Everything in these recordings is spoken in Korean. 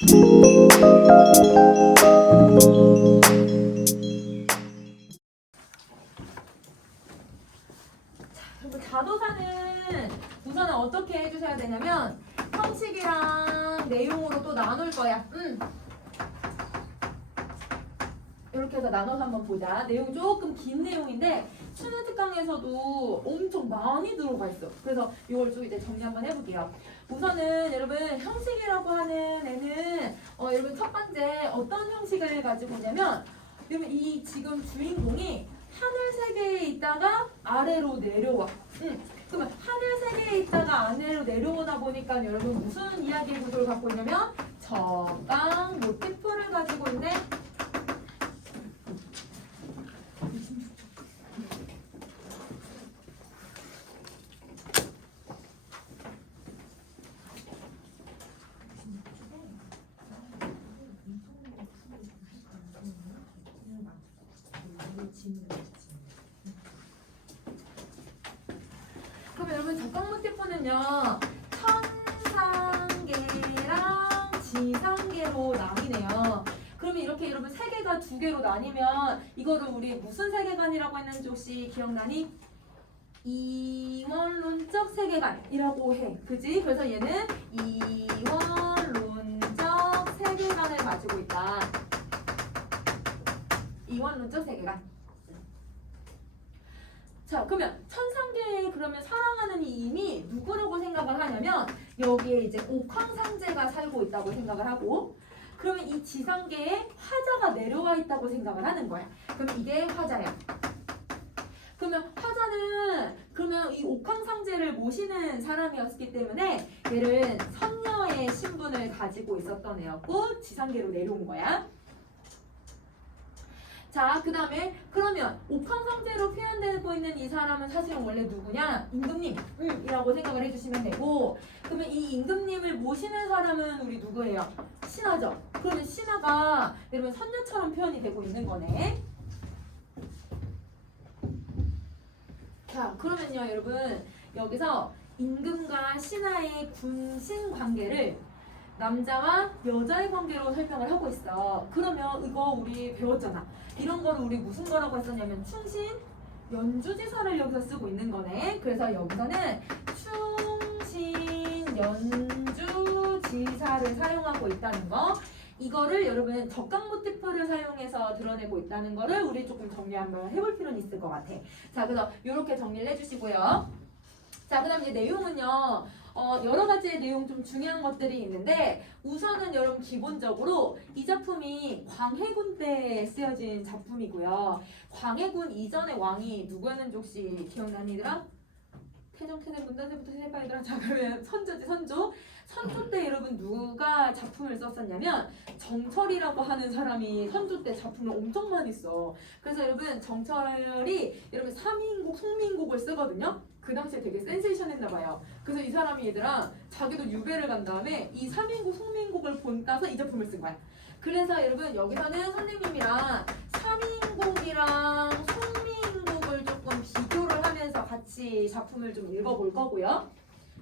그리고 자도사는 우선은 어떻게 해주셔야 되냐면 형식이랑 내용으로 또 나눌 거야. 이렇게 해서 나눠서 한번 보자. 내용이 조금 긴 내용인데 수능 특강에서도 엄청 많이 들어가 있어. 그래서 이걸 좀 이제 정리 한번 해볼게요. 우선은 여러분 형식이라고 하는 애는 여러분 첫 번째 어떤 형식을 가지고 있냐면 여러분 이 지금 주인공이 하늘 세계에 있다가 아래로 내려와. 그러면 하늘 세계에 있다가 아래로 내려오다 보니까 여러분 무슨 이야기 구조를 갖고 있냐면 적강 모티프를 가지고 있네. 그럼 여러분 적강 모티프는요 천상계랑 지상계로 나뉘네요. 그러면 이렇게 여러분 세 개가 두 개로 나뉘면 이거를 우리 무슨 세계관이라고 했는지 혹시 기억나니? 이원론적 세계관이라고 해. 그지? 그래서 얘는 이원론적 세계관을 가지고 있다. 이원론적 세계관. 자, 그러면 천상계에 그러면 사랑하는 이 임이 누구라고 생각을 하냐면 여기에 이제 옥황상제가 살고 있다고 생각을 하고, 그러면 이 지상계에 화자가 내려와 있다고 생각을 하는 거야. 그럼 이게 화자야. 그러면 화자는 그러면 이 옥황상제를 모시는 사람이었기 때문에 얘는 선녀의 신분을 가지고 있었던 애였고 지상계로 내려온 거야. 자, 그 다음에 그러면 옥황상제로 표현되고 있는 이 사람은 사실은 원래 누구냐? 임금님이라고 생각을 해주시면 되고, 그러면 이 임금님을 모시는 사람은 우리 누구예요? 신하죠. 그러면 신하가 여러분 선녀처럼 표현이 되고 있는 거네. 자, 그러면요 여러분 여기서 임금과 신하의 군신 관계를 남자와 여자의 관계로 설명을 하고 있어. 그러면 이거 우리 배웠잖아. 이런 거를 우리 무슨 거라고 했었냐면 충신 연주지사를 여기서 쓰고 있는 거네. 그래서 여기서는 충신 연주지사를 사용하고 있다는 거. 이거를 여러분 적강 모티프를 사용해서 드러내고 있다는 거를 우리 조금 정리 한번 해볼 필요는 있을 것 같아. 자, 그래서 이렇게 정리를 해주시고요. 자, 그 다음 이제 내용은요. 여러 가지의 내용 좀 중요한 것들이 있는데 우선은 여러분 기본적으로 이 작품이 광해군 때 쓰여진 작품이고요. 광해군 이전의 왕이 누구였는지 혹시 기억나니더라? 태종, 태세, 문단세부터 세세파이더라. 자, 그러면 선조지, 선조. 선조 때 여러분 누가 작품을 썼었냐면 정철이라고 하는 사람이 선조 때 작품을 엄청 많이 써. 그래서 여러분 정철이 여러분 삼인국, 송민국을 쓰거든요. 그 당시에 되게 센세이션 했나봐요. 그래서 이 사람이 얘들아 자기도 유배를 간 다음에 이 삼인국, 송민국을 본따서 이 작품을 쓴 거야. 그래서 여러분 여기서는 선생님이랑 삼인국이랑 송민국을 조금 비교를 하면서 같이 작품을 좀 읽어볼 거고요.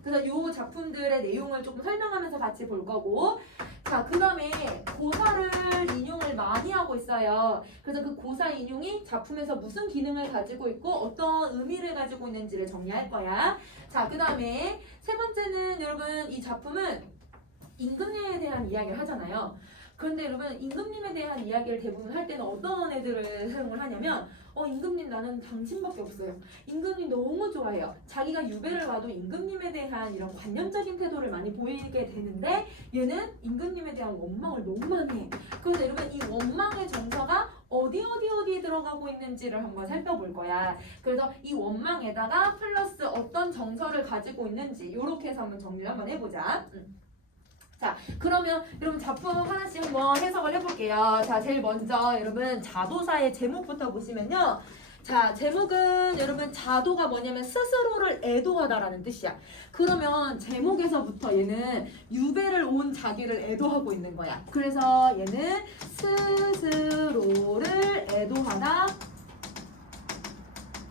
그래서 이 작품들의 내용을 조금 설명하면서 같이 볼 거고, 자, 그 다음에 고사를 인용을 많이 하고 있어요. 그래서 그 고사 인용이 작품에서 무슨 기능을 가지고 있고 어떤 의미를 가지고 있는지를 정리할 거야. 자, 그 다음에 세 번째는 여러분 이 작품은 임금님에 대한 이야기를 하잖아요. 그런데 여러분 임금님에 대한 이야기를 대부분 할 때는 어떤 애들을 사용을 하냐면 임금님 나는 당신밖에 없어요. 임금님 너무 좋아해요. 자기가 유배를 와도 임금님에 대한 이런 관념적인 태도를 많이 보이게 되는데 얘는 임금님에 대한 원망을 너무 많이 해. 그래서 여러분 이 원망의 정서가 어디에 들어가고 있는지를 한번 살펴볼 거야. 그래서 이 원망에다가 플러스 어떤 정서를 가지고 있는지 이렇게 해서 한번 정리를 한번 해보자. 자, 그러면 여러분 작품 하나씩 한번 해석을 해볼게요. 자, 제일 먼저 여러분 자도사의 제목부터 보시면요. 자, 제목은 여러분 자도가 뭐냐면 스스로를 애도하다라는 뜻이야. 그러면 제목에서부터 얘는 유배를 온 자기를 애도하고 있는 거야. 그래서 얘는 스스로를 애도하다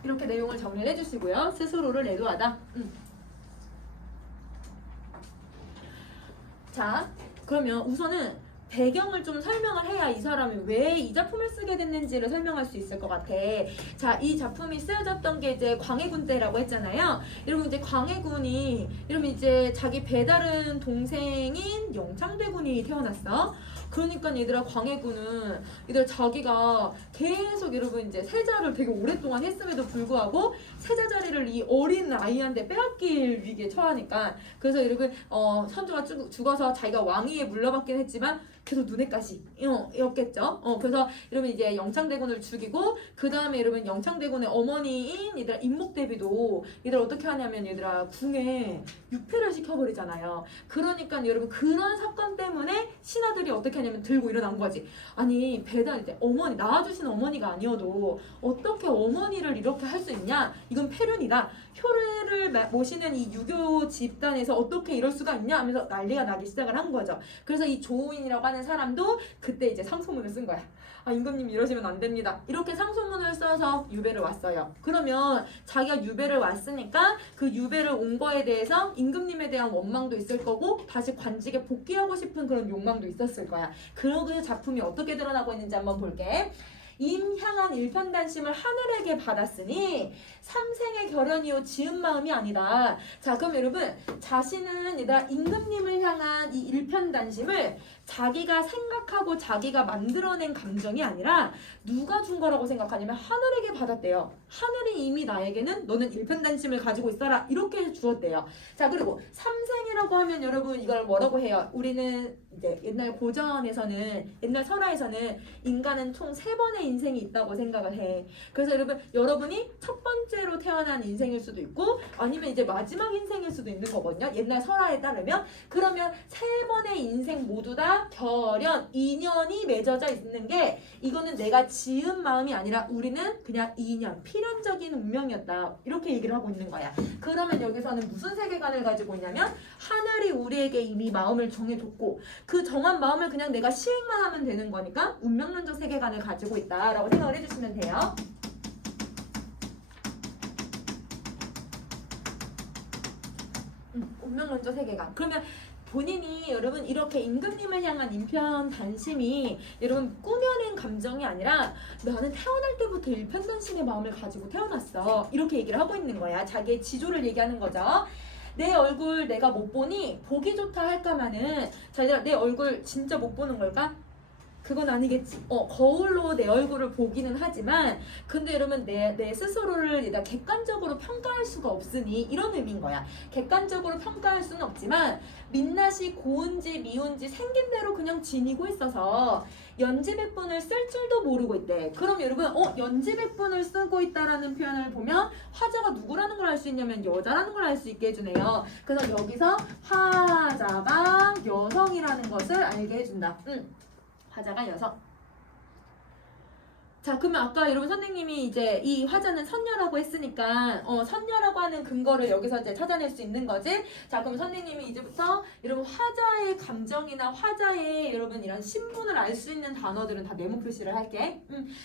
이렇게 내용을 정리를 해주시고요. 스스로를 애도하다. 자, 그러면 우선은 배경을 좀 설명을 해야 이 사람이 왜 이 작품을 쓰게 됐는지를 설명할 수 있을 것 같아. 자, 이 작품이 쓰여졌던 게 이제 광해군 때라고 했잖아요. 여러분 이제 광해군이 여러분 이제 자기 배다른 동생인 영창대군이 태어났어. 그러니까 얘들아 광해군은 얘들 자기가 계속 여러분 이제 세자를 되게 오랫동안 했음에도 불구하고 세자 자리를 이 어린 아이한테 빼앗길 위기에 처하니까 그래서 여러분 선조가 죽어서 자기가 왕위에 물려받긴 했지만 계속 눈엣 가시였겠죠. 그래서 여러분 이제 영창대군을 죽이고 그 다음에 여러분 영창대군의 어머니인 얘들아 임목대비도 얘들 어떻게 하냐면 얘들아 궁에 유폐를 시켜버리잖아요. 그러니까 여러분 그런 사건 때문에 신하들이 어떻게 하냐면 들고 일어난 거지. 아니 배단 이제 어머니 낳아주신 어머니가 아니어도 어떻게 어머니를 이렇게 할 수 있냐? 이건 폐륜이다. 효를 모시는 이 유교 집단에서 어떻게 이럴 수가 있냐 하면서 난리가 나기 시작을 한 거죠. 그래서 이 조우인이라고 하는 사람도 그때 이제 상소문을 쓴 거야. 아, 임금님 이러시면 안 됩니다. 이렇게 상소문을 써서 유배를 왔어요. 그러면 자기가 유배를 왔으니까 그 유배를 온 거에 대해서 임금님에 대한 원망도 있을 거고 다시 관직에 복귀하고 싶은 그런 욕망도 있었을 거야. 그러고 작품이 어떻게 드러나고 있는지 한번 볼게. 임향한 일편단심을 하늘에게 받았으니 삼생의 결연이요 지은 마음이 아니다. 자, 그럼 여러분 자신은 임금님을 향한 이 일편단심을 자기가 생각하고 자기가 만들어낸 감정이 아니라 누가 준 거라고 생각하냐면 하늘에게 받았대요. 하늘이 이미 나에게는 너는 일편단심을 가지고 있어라 이렇게 주었대요. 자, 그리고 삼생이라고 하면 여러분 이걸 뭐라고 해요? 우리는 이제 옛날 고전에서는 옛날 설화에서는 인간은 총 3번의 인생이 있다고 생각을 해. 그래서 여러분이 첫 번째로 태어난 인생일 수도 있고 아니면 이제 마지막 인생일 수도 있는 거거든요. 옛날 설화에 따르면 그러면 3번의 인생 모두 다 결연, 인연이 맺어져 있는 게 이거는 내가 지은 마음이 아니라 우리는 그냥 인연, 필연적인 운명이었다. 이렇게 얘기를 하고 있는 거야. 그러면 여기서는 무슨 세계관을 가지고 있냐면 하늘이 우리에게 이미 마음을 정해줬고 그 정한 마음을 그냥 내가 시행만 하면 되는 거니까 운명론적 세계관을 가지고 있다라고 생각을 해주시면 돼요. 운명론적 세계관. 그러면 본인이 여러분 이렇게 임금님을 향한 일편단심이 여러분 꾸며낸 감정이 아니라 나는 태어날 때부터 일편단심의 마음을 가지고 태어났어. 이렇게 얘기를 하고 있는 거야. 자기의 지조를 얘기하는 거죠. 내 얼굴 내가 못 보니 보기 좋다 할까마는 자기가 내 얼굴 진짜 못 보는 걸까? 그건 아니겠지. 거울로 내 얼굴을 보기는 하지만 근데 여러분 내 스스로를 내가 객관적으로 평가할 수가 없으니 이런 의미인 거야. 객관적으로 평가할 수는 없지만 민낯이 고운지 미운지 생긴 대로 그냥 지니고 있어서 연지백분을 쓸 줄도 모르고 있대. 그럼 여러분 연지백분을 쓰고 있다라는 표현을 보면 화자가 누구라는 걸 알 수 있냐면 여자라는 걸 알 수 있게 해주네요. 그래서 여기서 화자가 여성이라는 것을 알게 해준다. 화자가 여성. 자, 그러면 아까 여러분 선생님이 이제 이 화자는 선녀라고 했으니까 선녀라고 하는 근거를 여기서 이제 찾아낼 수 있는 거지. 자, 그럼 선생님이 이제부터 여러분 화자의 감정이나 화자의 여러분 이런 신분을 알 수 있는 단어들은 다 네모 표시를 할게.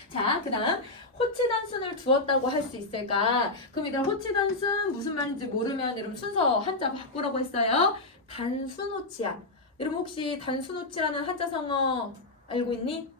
자, 그다음 호치단순을 두었다고 할 수 있을까? 그럼 일단 호치단순 무슨 말인지 모르면 여러분 순서 한자 바꾸라고 했어요. 단순호치야. 여러분 혹시 단순호치라는 한자 성어 알고 있니?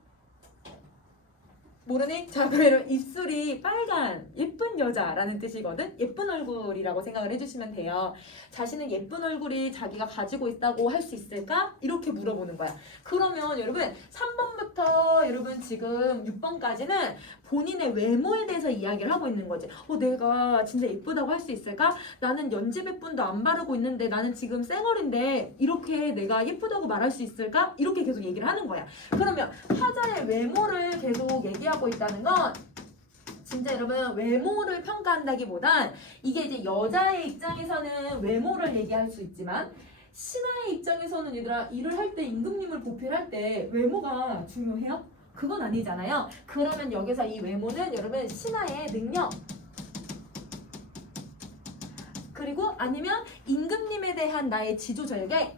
모르니? 자, 그러면 입술이 빨간 예쁜 여자라는 뜻이거든. 예쁜 얼굴이라고 생각을 해주시면 돼요. 자신은 예쁜 얼굴이 자기가 가지고 있다고 할 수 있을까? 이렇게 물어보는 거야. 그러면 여러분 3번부터 여러분 지금 6번까지는 본인의 외모에 대해서 이야기를 하고 있는 거지. 내가 진짜 예쁘다고 할 수 있을까? 나는 연지백분도 안 바르고 있는데 나는 지금 쌩얼인데 이렇게 내가 예쁘다고 말할 수 있을까? 이렇게 계속 얘기를 하는 거야. 그러면 화자의 외모를 계속 얘기하고 있다는 건 진짜 여러분 외모를 평가한다기보단 이게 이제 여자의 입장에서는 외모를 얘기할 수 있지만 신하의 입장에서는 얘들아 일을 할 때 임금님을 보필할 때 외모가 중요해요? 그건 아니잖아요. 그러면 여기서 이 외모는 여러분 신하의 능력 그리고 아니면 임금님에 대한 나의 지조절개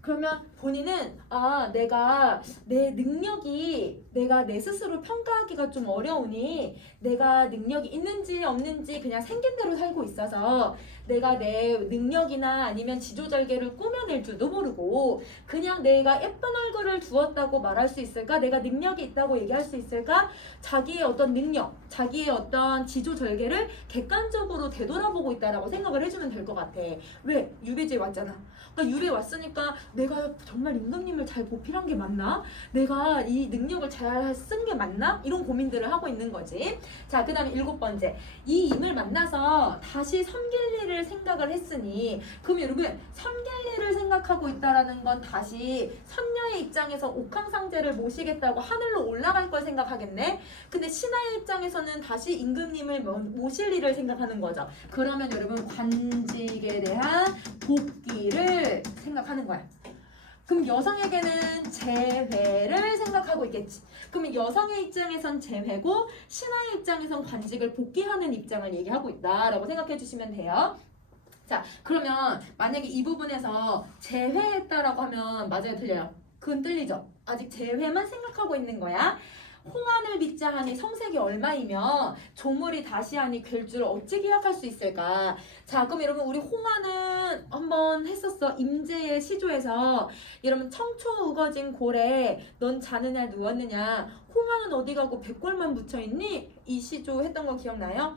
그러면 본인은 내가 내 능력이 내가 내 스스로 평가하기가 좀 어려우니 내가 능력이 있는지 없는지 그냥 생긴 대로 살고 있어서 내가 내 능력이나 아니면 지조절개를 꾸며낼 줄도 모르고 그냥 내가 예쁜 얼굴을 두었다고 말할 수 있을까? 내가 능력이 있다고 얘기할 수 있을까? 자기의 어떤 능력, 자기의 어떤 지조절개를 객관적으로 되돌아보고 있다라고 생각을 해주면 될 것 같아. 왜? 유배지에 왔잖아. 그러니까 유배 왔으니까 내가 정말 임금님을 잘 보필한 게 맞나? 내가 이 능력을 잘 쓴 게 맞나? 이런 고민들을 하고 있는 거지. 자, 그 다음에 7번째. 이 임을 만나서 다시 섬길 일을 생각을 했으니 그럼 여러분 섬길 일을 생각하고 있다라는 건 다시 선녀의 입장에서 옥황상제를 모시겠다고 하늘로 올라갈 걸 생각하겠네. 근데 신하의 입장에서는 다시 임금님을 모실 일을 생각하는 거죠. 그러면 여러분 관직에 대한 복귀를 생각하는 거야. 그럼 여성에게는 재회를 생각하고 있겠지. 그러면 여성의 입장에선 재회고 신하의 입장에선 관직을 복귀하는 입장을 얘기하고 있다라고 생각해 주시면 돼요. 자, 그러면 만약에 이 부분에서 재회했다라고 하면 맞아요, 틀려요? 그건 틀리죠. 아직 재회만 생각하고 있는 거야. 홍안을 빚자 하니 성색이 얼마이며 조물이 다시 하니 괴줄 어찌 기약할 수 있을까? 자, 그럼 여러분 우리 홍안은 한번 했었어. 임제의 시조에서 여러분 청초 우거진 고래 넌 자느냐 누웠느냐 홍안은 어디 가고 백골만 붙여있니? 이 시조 했던 거 기억나요?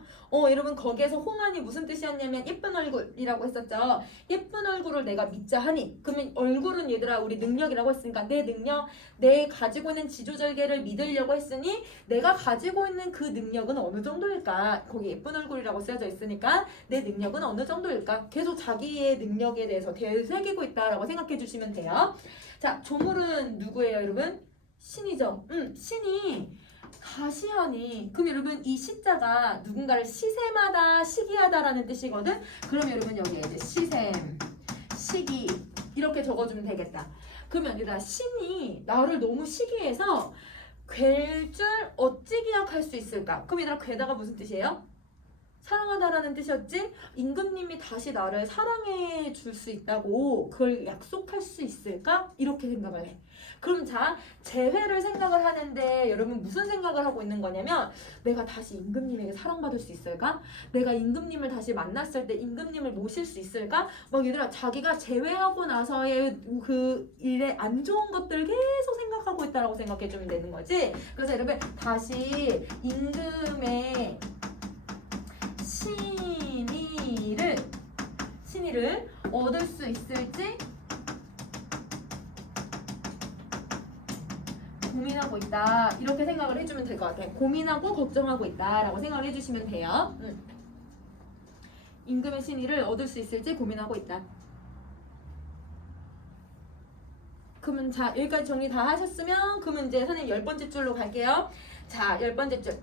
여러분 거기에서 홍안이 무슨 뜻이었냐면 예쁜 얼굴이라고 했었죠. 예쁜 얼굴을 내가 믿자 하니 그러면 얼굴은 얘들아 우리 능력이라고 했으니까 내 능력, 내 가지고 있는 지조절개를 믿으려고 했으니 내가 가지고 있는 그 능력은 어느 정도일까? 거기 예쁜 얼굴이라고 쓰여져 있으니까 내 능력은 어느 정도일까? 계속 자기의 능력에 대해서 되새기고 있다라고 생각해 주시면 돼요. 자, 조물은 누구예요 여러분? 신이죠. 신이 가시하니 그럼 여러분 이 시자가 누군가를 시샘하다 시기하다라는 뜻이거든. 그럼 여러분 여기에 이제 시샘 시기 이렇게 적어주면 되겠다. 그러면 얘들아 신이 나를 너무 시기해서 괴줄 어찌 기약할 수 있을까? 그럼 얘들아 괴다가 무슨 뜻이에요? 사랑하다라는 뜻이었지? 임금님이 다시 나를 사랑해 줄 수 있다고 그걸 약속할 수 있을까? 이렇게 생각을 해. 그럼 자, 재회를 생각을 하는데 여러분 무슨 생각을 하고 있는 거냐면 내가 다시 임금님에게 사랑받을 수 있을까? 내가 임금님을 다시 만났을 때 임금님을 모실 수 있을까? 막 얘들아 자기가 재회하고 나서의 그 일에 안 좋은 것들을 계속 생각하고 있다라고 생각해 주면 되는 거지. 그래서 여러분 다시 임금의 신의를 얻을 수 있을지 고민하고 있다 이렇게 생각을 해주면 될 것 같아요. 고민하고 걱정하고 있다라고 생각을 해주시면 돼요. 임금의 신의를 얻을 수 있을지 고민하고 있다. 그러면 자 여기까지 정리 다 하셨으면 그러면 이제 선생님 10번째 줄로 갈게요. 자 10번째 줄.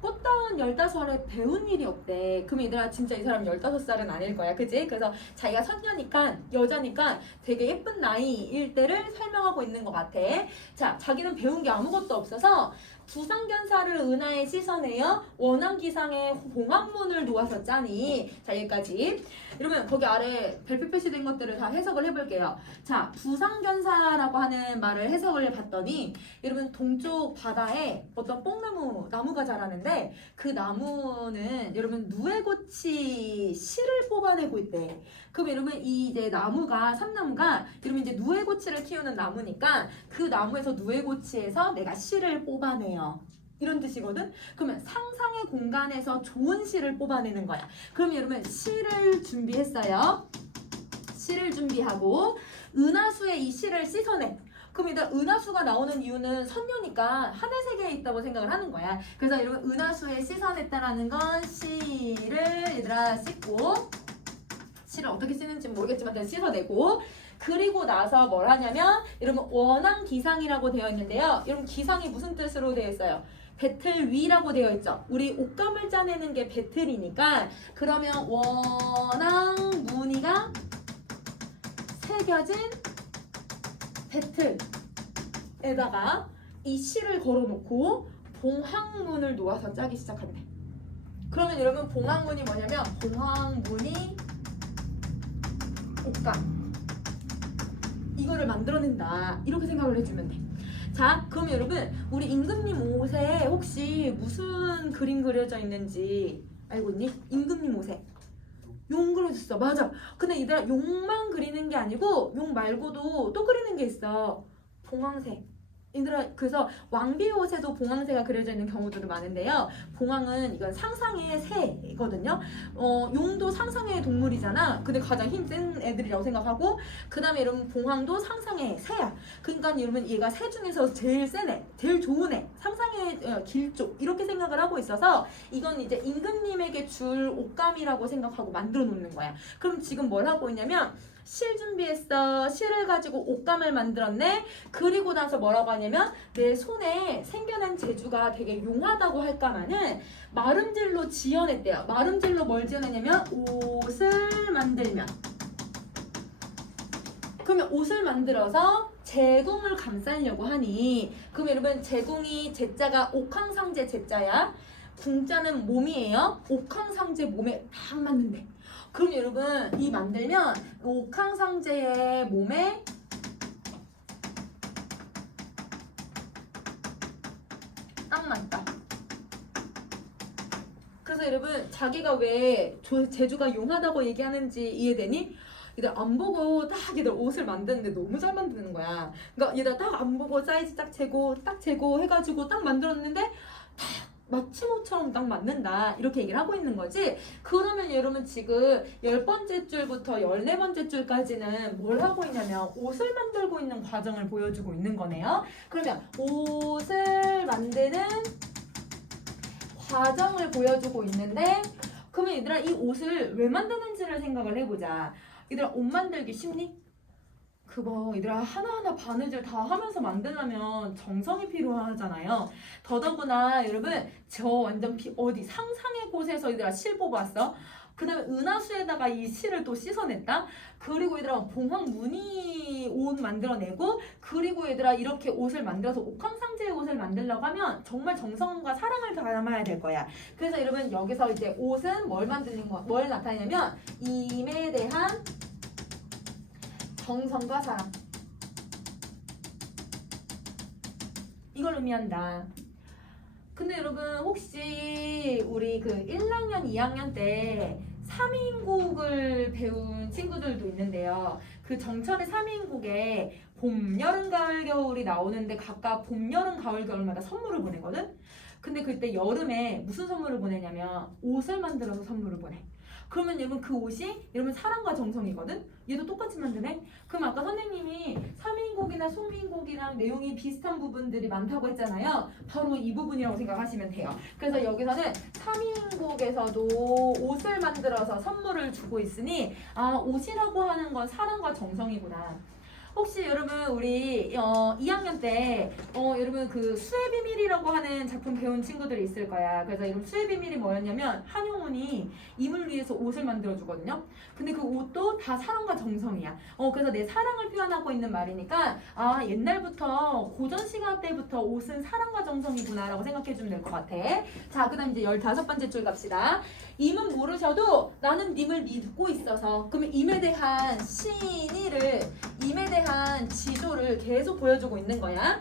꽃다운 15살에 배운 일이 없대. 그럼 얘들아 진짜 이 사람 15살은 아닐 거야. 그지? 그래서 자기가 선녀니까 여자니까 되게 예쁜 나이일 때를 설명하고 있는 것 같아. 자, 자기는 배운 게 아무것도 없어서 부상견사를 은하에 씻어내어 원앙기상에 봉황문을 놓아서 짜니. 자, 여기까지. 이러면 거기 아래 별표 표시된 것들을 다 해석을 해볼게요. 자, 부상견사라고 하는 말을 해석을 해봤더니 여러분 동쪽 바다에 어떤 뽕나무 나무가 자라는데 그 나무는 여러분 누에고치 씨를 뽑아내고 있대. 그럼 여러분 이 이제 나무가 삼나무가 여러분 이제 누에고치를 키우는 나무니까 그 나무에서 누에고치에서 내가 씨를 뽑아내요. 이런 뜻이거든. 그러면 상상의 공간에서 좋은 씨를 뽑아내는 거야. 그럼 여러분 씨를 준비했어요. 씨를 준비하고 은하수에 이 씨를 씻어내. 그럼 일단 은하수가 나오는 이유는 선녀니까 하늘 세계에 있다고 생각을 하는 거야. 그래서 여러분 은하수에 씻어냈다라는 건 씨를 얘들아 씻고 씨를 어떻게 씻는지 모르겠지만 일단 씻어내고 그리고 나서 뭘 하냐면 여러분 원앙기상이라고 되어 있는데요. 여러분 기상이 무슨 뜻으로 되어 있어요? 배틀 위라고 되어 있죠. 우리 옷감을 짜내는 게 배틀이니까 그러면 원앙 무늬가 새겨진 배틀에다가 이 씨를 걸어놓고 봉황문을 놓아서 짜기 시작한대. 그러면 여러분 봉황문이 뭐냐면 봉황문이 옷감 이거를 만들어낸다. 이렇게 생각을 해주면 돼. 자, 그럼 여러분 우리 임금님 옷에 혹시 무슨 그림 그려져 있는지 알고 있니? 임금님 옷에 용 그려줬어. 맞아. 근데 얘들아 용만 그리는 게 아니고 용 말고도 또 그리는 게 있어. 봉황새. 얘들아 그래서 왕비의 옷에도 봉황새가 그려져 있는 경우들도 많은데요. 봉황은 이건 상상의 새거든요. 용도 상상의 동물이잖아. 근데 가장 힘센 애들이라고 생각하고 그 다음에 여러분 봉황도 상상의 새야. 그러니까 여러분 얘가 새 중에서 제일 센 애, 제일 좋은 애, 상상의 길쪽 이렇게 생각을 하고 있어서 이건 이제 임금님에게 줄 옷감이라고 생각하고 만들어 놓는 거야. 그럼 지금 뭘 하고 있냐면 실 준비했어. 실을 가지고 옷감을 만들었네. 그리고 나서 뭐라고 하냐면 내 손에 생겨난 재주가 되게 용하다고 할까마는 마름질로 지어냈대요. 마름질로 뭘 지어냈냐면 옷을 만들면. 그러면 옷을 만들어서 제궁을 감싸려고 하니 그럼 여러분 제궁이 제자가 옥황상제 제자야. 궁자는 몸이에요. 옥황상제 몸에 딱 맞는데. 그럼 여러분 이 만들면 옥황상제의 몸에 딱 맞다. 그래서 여러분 자기가 왜 제주가 용하다고 얘기하는지 이해되니? 얘들 안 보고 딱 얘들 옷을 만드는데 너무 잘 만드는 거야. 그러니까 얘들 딱 안 보고 사이즈 딱 재고 해가지고 딱 만들었는데 딱 마침옷처럼 딱 맞는다 이렇게 얘기를 하고 있는 거지. 그러면 여러분 지금 10번째 줄부터 14번째 줄까지는 뭘 하고 있냐면 옷을 만들고 있는 과정을 보여주고 있는 거네요. 그러면 옷을 만드는 과정을 보여주고 있는데 그러면 얘들아 이 옷을 왜 만드는지를 생각을 해보자. 얘들아 옷 만들기 쉽니? 그거 얘들아 하나하나 바느질 다 하면서 만들려면 정성이 필요하잖아요. 더더구나 여러분 저 완전 어디 상상의 곳에서 얘들아 실 뽑았어. 그 다음에 은하수에다가 이 실을 또 씻어냈다. 그리고 얘들아 봉황 무늬 옷 만들어내고 그리고 얘들아 이렇게 옷을 만들어서 옥황상제의 옷을 만들려고 하면 정말 정성과 사랑을 담아야 될 거야. 그래서 여러분 여기서 이제 옷은 뭘 만드는 거, 뭘 나타내냐면 임에 대한 정성과 사랑 이걸 의미한다. 근데 여러분 혹시 우리 그 1학년 2학년 때 3인국을 배운 친구들도 있는데요. 그 정철의 3인국에 봄, 여름, 가을, 겨울이 나오는데 각각 봄, 여름, 가을, 겨울마다 선물을 보내거든? 근데 그때 여름에 무슨 선물을 보내냐면 옷을 만들어서 선물을 보내. 그러면 여러분 그 옷이 여러분 사랑과 정성이거든? 얘도 똑같이 만드네? 그럼 아까 선생님이 3인국이나 소민국이랑 내용이 비슷한 부분들이 많다고 했잖아요. 바로 이 부분이라고 생각하시면 돼요. 그래서 여기서는 3인국에서도 옷을 만들어서 선물을 주고 있으니 아 옷이라고 하는 건 사랑과 정성이구나. 혹시 여러분 우리 2학년 때 여러분 그 수의 비밀이라고 하는 작품 배운 친구들이 있을 거야. 그래서 여러분 수의 비밀이 뭐였냐면 한용운이 임을 위해서 옷을 만들어 주거든요. 근데 그 옷도 다 사랑과 정성이야. 그래서 내 사랑을 표현하고 있는 말이니까 아 옛날부터 고전 시간 때부터 옷은 사랑과 정성이구나라고 생각해 주면 될 것 같아. 자 그다음 이제 15번째 줄 갑시다. 임은 모르셔도 나는 님을 믿고 있어서 그러면 임에 대한 신의를 임에 대한 지조를 계속 보여주고 있는 거야.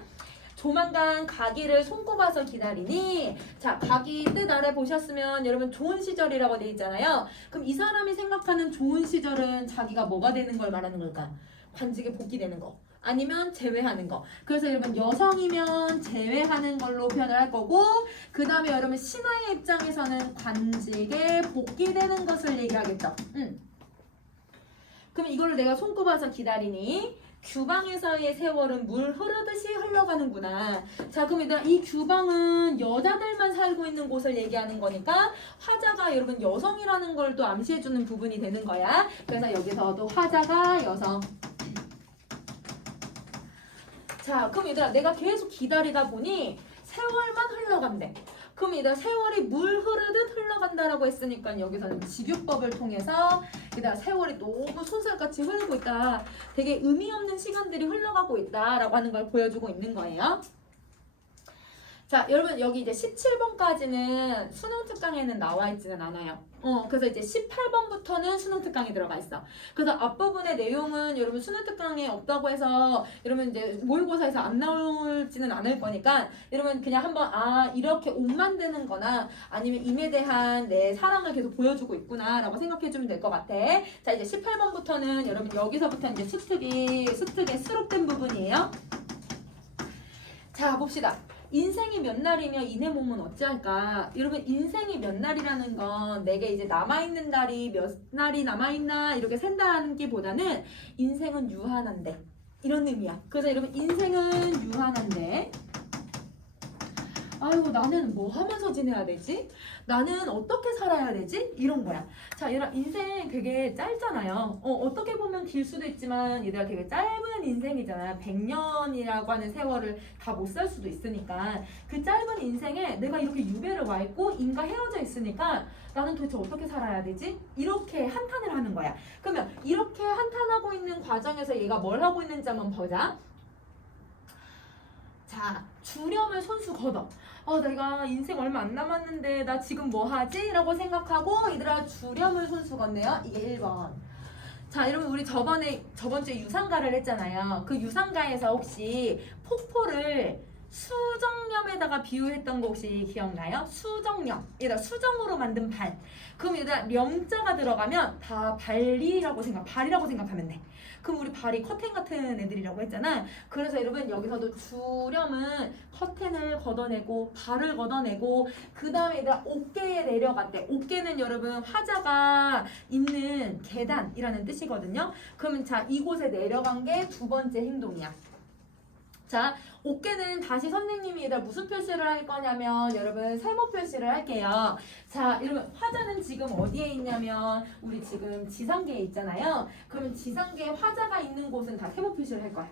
조만간 가기를 손꼽아서 기다리니 자 가기 뜻 아래 보셨으면 여러분 좋은 시절이라고 돼 있잖아요. 그럼 이 사람이 생각하는 좋은 시절은 자기가 뭐가 되는 걸 말하는 걸까? 관직에 복귀되는 거 아니면 제외하는 거. 그래서 여러분 여성이면 제외하는 걸로 표현을 할 거고 그 다음에 여러분 신하의 입장에서는 관직에 복귀되는 것을 얘기하겠죠. 그럼 이거를 내가 손꼽아서 기다리니 규방에서의 세월은 물 흐르듯이 흘러가는구나. 자 그럼 일단 이 규방은 여자들만 살고 있는 곳을 얘기하는 거니까 화자가 여러분 여성이라는 걸 또 암시해주는 부분이 되는 거야. 그래서 여기서도 화자가 여성. 자 그럼 얘들아 내가 계속 기다리다 보니 세월만 흘러간대. 그럼 얘들아 세월이 물 흐르듯 흘러간다라고 했으니까 여기서는 직유법을 통해서 얘들아 세월이 너무 손살같이 흐르고 있다. 되게 의미 없는 시간들이 흘러가고 있다라고 하는 걸 보여주고 있는 거예요. 자, 여러분 여기 이제 17번까지는 수능 특강에는 나와 있지는 않아요. 그래서 이제 18번부터는 수능 특강에 들어가 있어. 그래서 앞부분의 내용은 여러분 수능 특강에 없다고 해서 여러분 이제 모의고사에서 안 나올지는 않을 거니까 여러분 그냥 한번 이렇게 옷 만드는 거나 아니면 임에 대한 내 사랑을 계속 보여주고 있구나 라고 생각해 주면 될 것 같아. 자, 이제 18번부터는 여러분 여기서부터 이제 수특에 수록된 부분이에요. 자, 봅시다. 인생이 몇 날이며 이내 몸은 어찌할까? 여러분 인생이 몇 날이라는 건 내게 이제 남아있는 날이 몇 날이 남아있나 이렇게 센다는 게 보다는 인생은 유한한데 이런 의미야. 그래서 여러분 인생은 유한한데 아이고 나는 뭐 하면서 지내야 되지? 나는 어떻게 살아야 되지? 이런 거야. 자, 얘들아 인생 되게 짧잖아요. 어떻게 보면 길 수도 있지만 얘들아 되게 짧은 인생이잖아요. 100년이라고 하는 세월을 다 못 살 수도 있으니까 그 짧은 인생에 내가 이렇게 유배를 와 있고 인과 헤어져 있으니까 나는 도대체 어떻게 살아야 되지? 이렇게 한탄을 하는 거야. 그러면 이렇게 한탄하고 있는 과정에서 얘가 뭘 하고 있는지 한번 보자. 자, 주렴을 손수 걷어. 내가 인생 얼마 안 남았는데 나 지금 뭐 하지? 라고 생각하고 얘들아 주렴을 손수 걷네요. 이게 1번. 자, 여러분 우리 저번 주에 유상가를 했잖아요. 그 유상가에서 혹시 폭포를 수정염에다가 비유했던 거 혹시 기억나요? 수정염. 얘들아 수정으로 만든 발. 그럼 얘들아 렴자가 들어가면 다 발이라고 생각하면 돼. 그럼 우리 발이 커튼 같은 애들이라고 했잖아. 그래서 여러분 여기서도 주렴은 커튼을 걷어내고 발을 걷어내고 그 다음에 얘들아 어깨에 내려갔대. 어깨는 여러분 화자가 있는 계단이라는 뜻이거든요. 그러면 자 이곳에 내려간 게 두 번째 행동이야. 자, 어깨는 다시 선생님이 얘들아 무슨 표시를 할 거냐면 여러분 세모 표시를 할게요. 자, 여러분 화자는 지금 어디에 있냐면 우리 지금 지상계에 있잖아요. 그러면 지상계에 화자가 있는 곳은 다 세모 표시를 할 거야.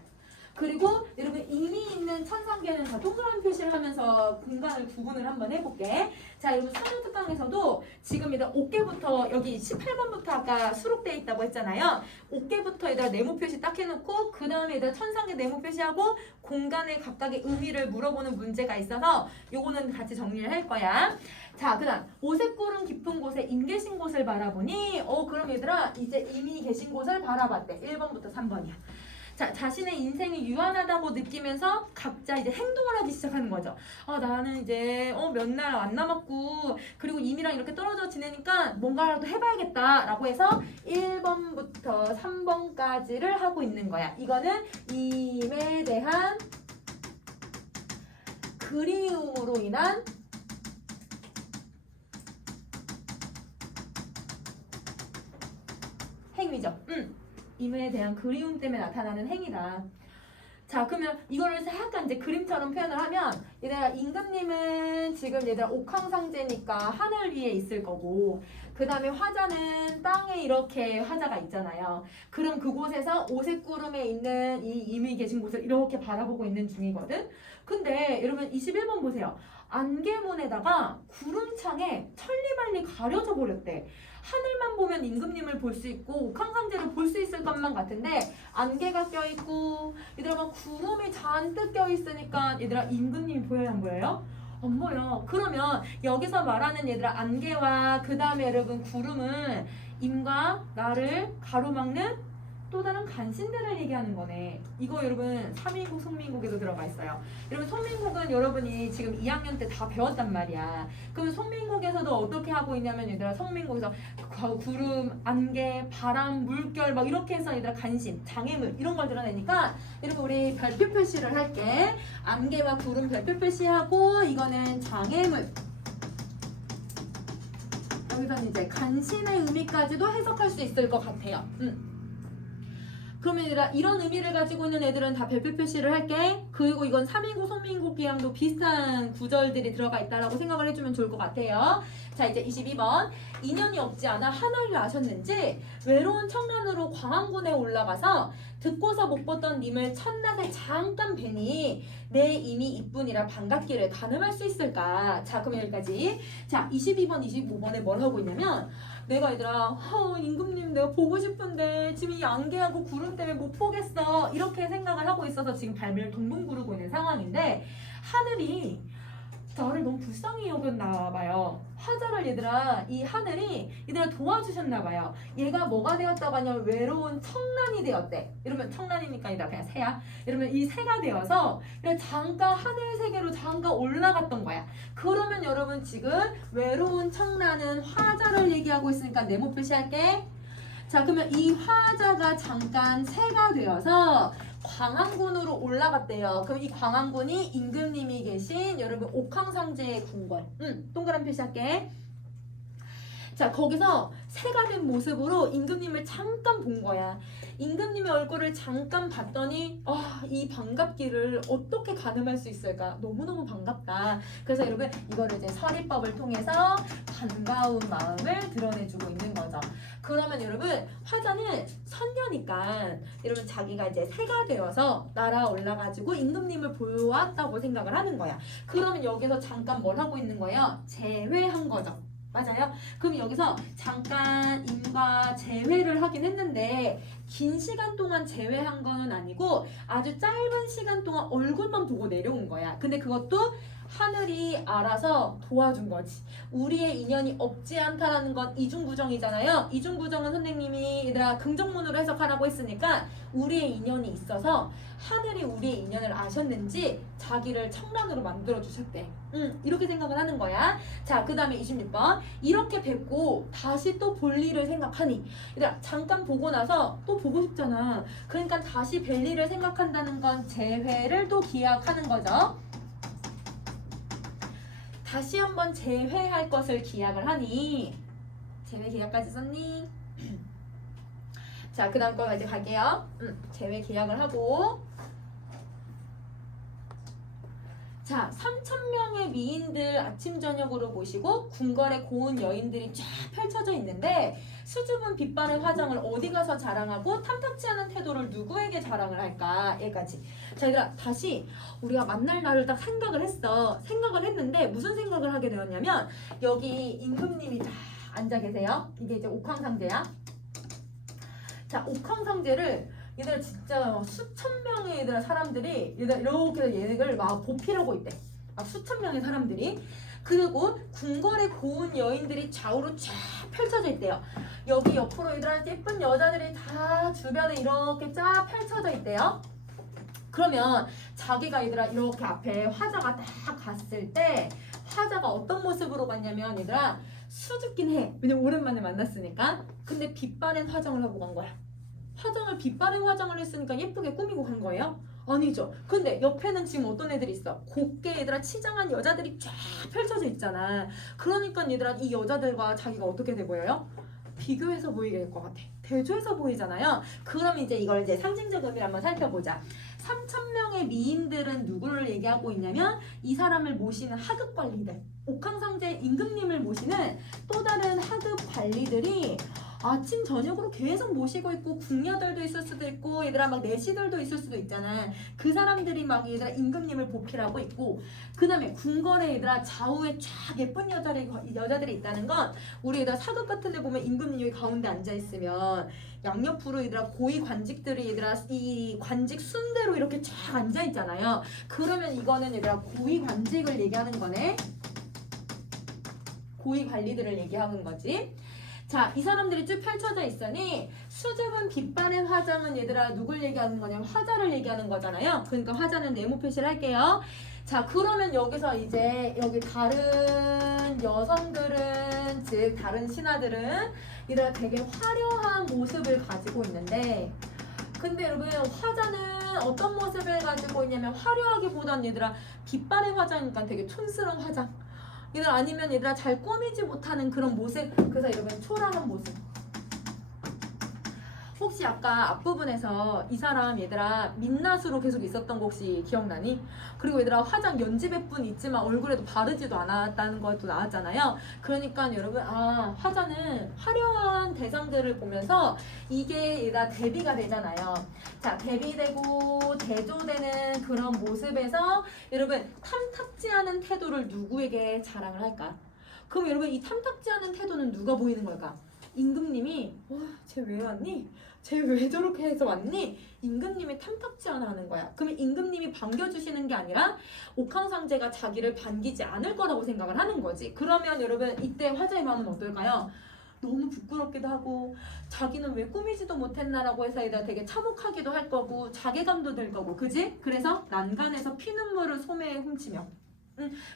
그리고 여러분 임이 있는 천상계는 다 동그라미 표시를 하면서 공간을 구분을 한번 해볼게. 자, 여러분 수능 특강에서도 지금 얘들 어깨부터 여기 18번부터 아까 수록되어 있다고 했잖아요. 어깨부터 얘들 네모 표시 딱 해놓고 그 다음에 얘들 천상계 네모 표시하고 공간의 각각의 의미를 물어보는 문제가 있어서 요거는 같이 정리를 할 거야. 자, 그 다음 오색구름 깊은 곳에 임 계신 곳을 바라보니 그럼 얘들아 이제 임이 계신 곳을 바라봤대. 1번부터 3번이야. 자, 자신의 인생이 유한하다고 느끼면서 각자 이제 행동을 하기 시작하는 거죠. 나는 이제 몇 날 안 남았고 그리고 임이랑 이렇게 떨어져 지내니까 뭔가라도 해봐야겠다라고 해서 1번부터 3번까지를 하고 있는 거야. 이거는 임에 대한 그리움으로 인한 행위죠. 임에 대한 그리움 때문에 나타나는 행위다. 자, 그러면 이거를 약간 이제 그림처럼 표현을 하면 얘들아 임금님은 지금 얘들아 옥황상제니까 하늘 위에 있을 거고 그 다음에 화자는 땅에 이렇게 화자가 있잖아요. 그럼 그곳에서 오색구름에 있는 이 임이 계신 곳을 이렇게 바라보고 있는 중이거든. 근데 여러분 21번 보세요. 안개문에다가 구름창에 천리발리 가려져 버렸대. 하늘만 보면 임금님을 볼 수 있고 옥황상제를 볼 수 있을 것만 같은데 안개가 껴있고 얘들아 막 구름이 잔뜩 껴있으니까 얘들아 임금님이 보여요 안 보여요? 안 보여. 그러면 여기서 말하는 얘들아 안개와 그 다음에 여러분 구름은 임과 나를 가로막는 또 다른 간신들을 얘기하는 거네. 이거 여러분 3인국 송민국에도 들어가 있어요. 여러분 송민국은 여러분이 지금 2학년 때 다 배웠단 말이야. 그럼 송민국에서도 어떻게 하고 있냐면 얘들아 송민국에서 구름, 안개, 바람, 물결 막 이렇게 해서 얘들아 간신, 장애물 이런 걸 드러내니까 여러분 우리 별표 표시를 할게. 안개와 구름 별표 표시하고 이거는 장애물. 여기서는 이제 간신의 의미까지도 해석할 수 있을 것 같아요. 그러면 얘들아 이런 의미를 가지고 있는 애들은 다 별표 표시를 할게. 그리고 이건 3인국 송민국이랑도 비슷한 구절들이 들어가 있다라고 생각을 해주면 좋을 것 같아요. 자, 이제 22번. 인연이 없지 않아 하늘을 아셨는지 외로운 청년으로 광안군에 올라가서 듣고서 못 봤던 님을 첫낮에 잠깐 뵈니 내 임이 이뿐이라 반갑기를 가늠할 수 있을까? 자, 그럼 여기까지. 자, 22번, 25번에 뭘 하고 있냐면 내가 얘들아 임금님 내가 보고 싶은데 지금 이 안개하고 구름 때문에 못 보겠어 이렇게 생각을 하고 있어서 지금 발매를 동동 구르고 있는 상황인데 하늘이 나를 너무 불쌍히 여겼나 봐요. 화자를 얘들아 이 하늘이 얘들아 도와주셨나 봐요. 얘가 뭐가 되었다고 하냐면 외로운 청란이 되었대. 이러면 청란이니까 얘들아 그냥 새야. 이러면 이 새가 되어서 잠깐 하늘 세계로 잠깐 올라갔던 거야. 그러면 여러분 지금 외로운 청란은 화자를 얘기하고 있으니까 네모 표시할게. 자 그러면 이 화자가 잠깐 새가 되어서 광안군으로 올라갔대요. 그럼 이 광안군이 임금님이 계신 여러분 옥황상제의 궁궐. 동그란 표시할게. 자 거기서 새가 된 모습으로 임금님을 잠깐 본 거야. 임금님의 얼굴을 잠깐 봤더니 이 반갑기를 어떻게 가늠할 수 있을까? 너무너무 반갑다. 그래서 여러분 이거를 이제 서리법을 통해서 반가운 마음을 드러내주고 있는 거죠. 그러면 여러분 화자는 선녀니까 여러분 자기가 이제 새가 되어서 날아 올라가지고 임금님을 보았다고 생각을 하는 거야. 그러면 여기서 잠깐 뭘 하고 있는 거예요? 제외한 거죠. 맞아요? 그럼 여기서 잠깐 임과 제외를 하긴 했는데 긴 시간 동안 제외한 거는 아니고 아주 짧은 시간 동안 얼굴만 보고 내려온 거야. 근데 그것도 하늘이 알아서 도와준 거지. 우리의 인연이 없지 않다라는 건 이중부정이잖아요. 이중부정은 선생님이 얘들아 긍정문으로 해석하라고 했으니까 우리의 인연이 있어서 하늘이 우리의 인연을 아셨는지 자기를 청란으로 만들어 주셨대. 이렇게 생각을 하는 거야. 자, 그 다음에 26번. 이렇게 뵙고 다시 또 볼 일을 생각하니. 얘들아 잠깐 보고 나서 또 보고 싶잖아. 그러니까 다시 뵐 일을 생각한다는 건 재회를 또 기약하는 거죠. 다시 한번 재회할 것을 기약을 하니. 재회 기약까지 썼니? 자, 그 다음 거 이제 갈게요. 재회 기약을 하고. 자, 3,000명의 미인들 아침 저녁으로 모시고 궁궐의 고운 여인들이 쫙 펼쳐져 있는데 수줍은 빛바랜 화장을 어디 가서 자랑하고 탐탁지 않은 태도를 누구에게 자랑을 할까? 여기까지. 자, 얘들아 다시 우리가 만날 날을 딱 생각을 했어. 생각을 했는데 무슨 생각을 하게 되었냐면 여기 임금님이 다 앉아 계세요. 이게 이제 옥황상제야. 자, 옥황상제를 얘들 진짜 수천 명의 얘들 사람들이 얘들 이렇게 얘를 막 보필하고 있대. 막 수천 명의 사람들이. 그리고 궁궐의 고운 여인들이 좌우로 쫙 펼쳐져 있대요. 여기 옆으로 얘들아 예쁜 여자들이 다 주변에 이렇게 쫙 펼쳐져 있대요. 그러면 자기가 얘들아 이렇게 앞에 화자가 딱 갔을 때 화자가 어떤 모습으로 갔냐면 얘들아 수줍긴 해. 왜냐면 오랜만에 만났으니까. 근데 빛바랜 화장을 하고 간 거야. 화장을 빛바랜 화장을 했으니까 예쁘게 꾸미고 간 거예요? 아니죠. 근데 옆에는 지금 어떤 애들이 있어? 곱게 얘들아 치장한 여자들이 쫙 펼쳐져 있잖아. 그러니까 얘들아 이 여자들과 자기가 어떻게 돼 보여요? 비교해서 보이게 될 것 같아. 대조해서 보이잖아요. 그럼 이제 이걸 이제 상징적 의미를 한번 살펴보자. 3,000명의 미인들은 누구를 얘기하고 있냐면 이 사람을 모시는 하급 관리들. 옥황상제 임금님을 모시는 또 다른 하급 관리들이 아침 저녁으로 계속 모시고 있고 궁녀들도 있을 수도 있고 얘들아 막 내시들도 있을 수도 있잖아. 그 사람들이 막 얘들아 임금님을 보필하고 있고 그 다음에 궁궐에 얘들아 좌우에 쫙 예쁜 여자들이 있다는 건 우리 얘들아 사극 같은 데 보면 임금님이 여기 가운데 앉아 있으면 양옆으로 얘들아 고위 관직들이 얘들아 이 관직 순대로 이렇게 쫙 앉아 있잖아요. 그러면 이거는 얘들아 고위 관직을 얘기하는 거네. 고위 관리들을 얘기하는 거지. 자, 이 사람들이 쭉 펼쳐져 있으니 수줍은 빛바랜 화장은 얘들아 누굴 얘기하는 거냐면 화자를 얘기하는 거잖아요. 그러니까 화자는 네모 표시를 할게요. 자, 그러면 여기서 이제 여기 다른 여성들은 즉 다른 신하들은 얘들아 되게 화려한 모습을 가지고 있는데 근데 여러분 화자는 어떤 모습을 가지고 있냐면 화려하기보단 얘들아 빛바랜 화장이니까 되게 촌스러운 화장. 얘들 아니면 얘들아 잘 꾸미지 못하는 그런 모습. 그래서 여러분 초라한 모습. 혹시 아까 앞부분에서 이 사람 얘들아 민낯으로 계속 있었던 거 혹시 기억나니? 그리고 얘들아 화장 연지백분 있지만 얼굴에도 바르지도 않았다는 것도 나왔잖아요. 그러니까 여러분 화자는 화려한 대상들을 보면서 이게 얘가 대비가 되잖아요. 자, 대비되고 대조되는 그런 모습에서 여러분 탐탁지 않은 태도를 누구에게 자랑을 할까? 그럼 여러분 이 탐탁지 않은 태도는 누가 보이는 걸까? 임금님이 쟤 왜 왔니? 쟤 왜 저렇게 해서 왔니? 임금님이 탐탁치 않아 하는 거야. 그러면 임금님이 반겨주시는 게 아니라 옥황상제가 자기를 반기지 않을 거라고 생각을 하는 거지. 그러면 여러분 이때 화자의 마음은 어떨까요? 너무 부끄럽기도 하고 자기는 왜 꾸미지도 못했나라고 해서 얘가 되게 참혹하기도 할 거고 자괴감도 들 거고 그지? 그래서 난간에서 피눈물을 소매에 훔치며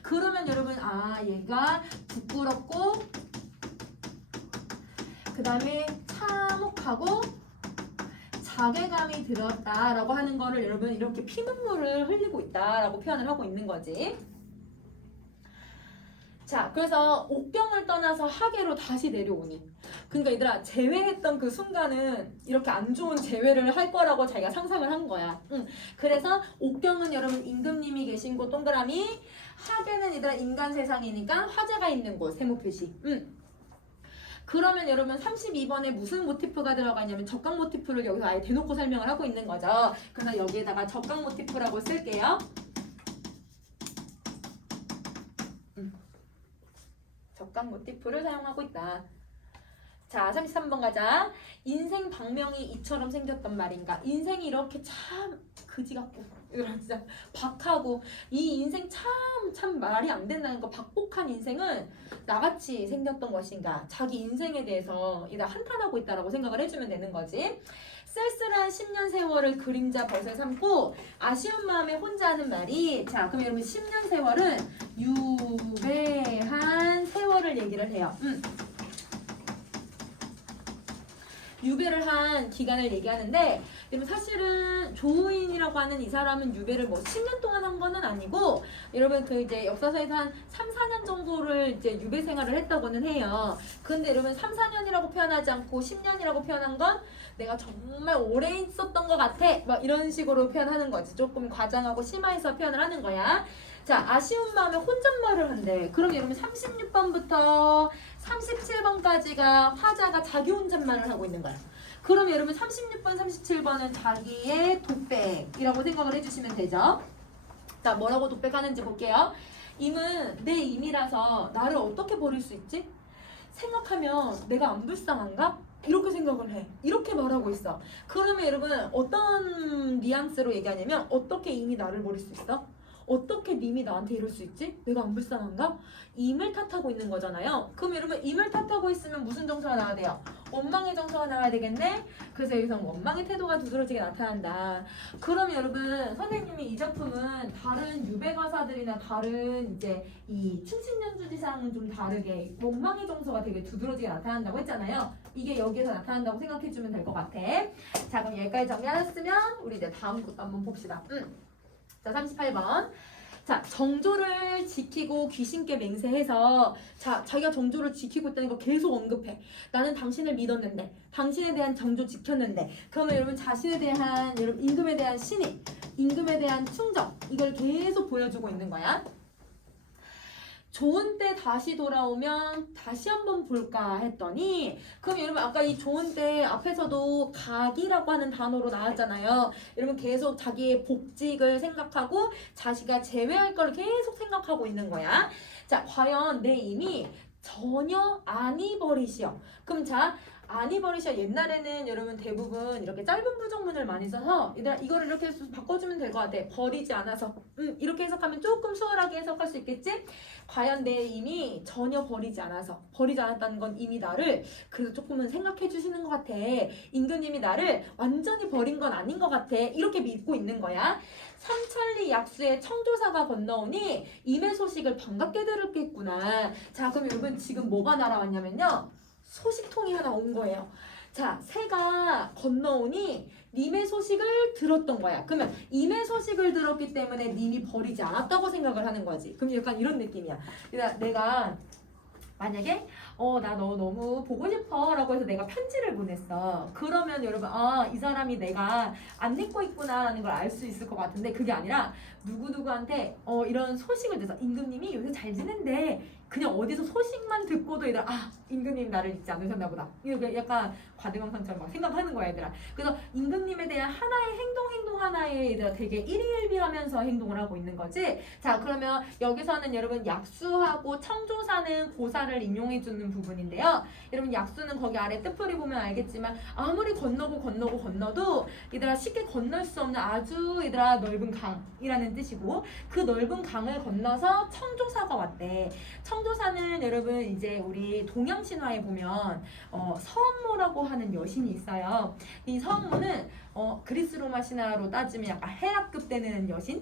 그러면 여러분 아 얘가 부끄럽고 그 다음에 참혹하고 자괴감이 들었다라고 하는 거를 여러분 이렇게 피눈물을 흘리고 있다라고 표현을 하고 있는 거지. 자, 그래서 옥경을 떠나서 하계로 다시 내려오니. 그러니까 얘들아 제외했던 그 순간은 이렇게 안 좋은 제외를 할 거라고 자기가 상상을 한 거야. 그래서 옥경은 여러분 임금님이 계신 곳 동그라미, 하계는 얘들아 인간 세상이니까 화재가 있는 곳 세모 표시. 그러면 여러분 32번에 무슨 모티프가 들어가냐면 적각 모티프를 여기서 아예 대놓고 설명을 하고 있는 거죠. 그래서 여기에다가 적각 모티프라고 쓸게요. 적각 모티프를 사용하고 있다. 자, 33번 가자. 인생 방명이 이처럼 생겼단 말인가. 인생이 이렇게 참 그지 같고 진짜 박하고 이 인생 참 말이 안 된다는 거. 박복한 인생은 나같이 생겼던 것인가. 자기 인생에 대해서 이다 한탄하고 있다라고 생각을 해주면 되는 거지. 쓸쓸한 10년 세월을 그림자 벗을 삼고 아쉬운 마음에 혼자 하는 말이 자 그럼 여러분 10년 세월은 유배한 세월을 얘기를 해요. 유배를 한 기간을 얘기하는데 여러분 사실은 조우인이라고 하는 이 사람은 유배를 뭐 10년 동안 한 거는 아니고 여러분 그 이제 역사서에서 한 3, 4년 정도를 이제 유배 생활을 했다고는 해요. 근데 여러분 3, 4년이라고 표현하지 않고 10년이라고 표현한 건 내가 정말 오래 있었던 것 같아 막 이런 식으로 표현하는 거지. 조금 과장하고 심화해서 표현을 하는 거야. 자 아쉬운 마음에 혼잣말을 한대. 그럼 여러분 36번부터 37번까지가 화자가 자기 혼잣말을 하고 있는 거야. 그럼 여러분 36번, 37번은 자기의 독백이라고 생각을 해주시면 되죠. 자 뭐라고 독백하는지 볼게요. 임은 내 임이라서 나를 어떻게 버릴 수 있지? 생각하면 내가 안 불쌍한가? 이렇게 생각을 해. 이렇게 말하고 있어. 그러면 여러분 어떤 뉘앙스로 얘기하냐면 어떻게 임이 나를 버릴 수 있어? 어떻게 님이 나한테 이럴 수 있지? 내가 안 불쌍한가? 임을 탓하고 있는 거잖아요. 그럼 여러분 임을 탓하고 있으면 무슨 정서가 나와야 돼요? 원망의 정서가 나와야 되겠네? 그래서 여기서 원망의 태도가 두드러지게 나타난다. 그럼 여러분 선생님이 이 작품은 다른 유배 가사들이나 다른 이제 이 충신연주지상은 좀 다르게 원망의 정서가 되게 두드러지게 나타난다고 했잖아요. 이게 여기에서 나타난다고 생각해주면 될 것 같아. 자 그럼 여기까지 정리하셨으면 우리 이제 다음 것도 한번 봅시다. 자 38번 자 정조를 지키고 귀신께 맹세해서 자 자기가 정조를 지키고 있다는 거 계속 언급해. 나는 당신을 믿었는데 당신에 대한 정조 지켰는데 그러면 여러분 자신에 대한 여러분 임금에 대한 신의 임금에 대한 충정 이걸 계속 보여주고 있는 거야. 좋은 때 다시 돌아오면 다시 한번 볼까 했더니 그럼 여러분 아까 이 좋은 때 앞에서도 각이라고 하는 단어로 나왔잖아요. 여러분 계속 자기의 복직을 생각하고 자기가 제외할 걸 계속 생각하고 있는 거야. 자 과연 내 임이 전혀 아니 버리시오. 그럼 자 아니 버리셔. 옛날에는 여러분 대부분 이렇게 짧은 부정문을 많이 써서 이거를 이렇게 해서 바꿔주면 될 것 같아. 버리지 않아서 이렇게 해석하면 조금 수월하게 해석할 수 있겠지? 과연 내 임이 전혀 버리지 않아서 버리지 않았다는 건 이미 나를 그래도 조금은 생각해 주시는 것 같아. 임금님이 나를 완전히 버린 건 아닌 것 같아. 이렇게 믿고 있는 거야. 삼천리 약수에 청조사가 건너오니 임의 소식을 반갑게 들었겠구나. 자 그럼 여러분 지금 뭐가 날아왔냐면요. 소식통이 하나 온 거예요. 자, 새가 건너오니 님의 소식을 들었던 거야. 그러면 임의 소식을 들었기 때문에 님이 버리지 않았다고 생각을 하는 거지. 그럼 약간 이런 느낌이야. 내가 만약에 나 너 너무 보고 싶어 라고 해서 내가 편지를 보냈어. 그러면 여러분 이 사람이 내가 안 믿고 있구나 라는 걸 알 수 있을 것 같은데 그게 아니라 누구누구한테 이런 소식을 내서 임금님이 요새 잘 지낸대. 그냥 어디서 소식만 듣고도 얘들아 임금님 나를 잊지 않으셨나 보다. 이렇게 약간 과대망상처럼 막 생각하는 거야 얘들아. 그래서 임금님에 대한 하나의 행동 하나에 얘들아 되게 일희일비하면서 행동을 하고 있는 거지. 자 그러면 여기서는 여러분 약수하고 청조사는 고사를 말을 인용해주는 부분인데요. 여러분 약수는 거기 아래 뜻풀이 보면 알겠지만 아무리 건너도 얘들아 쉽게 건널 수 없는 아주 얘들아 넓은 강이라는 뜻이고, 그 넓은 강을 건너서 청조사가 왔대. 청조사는 여러분 이제 우리 동양 신화에 보면 서원모라고 하는 여신이 있어요. 이 서원모는 그리스 로마 신화로 따지면 약간 헤라급 되는 여신?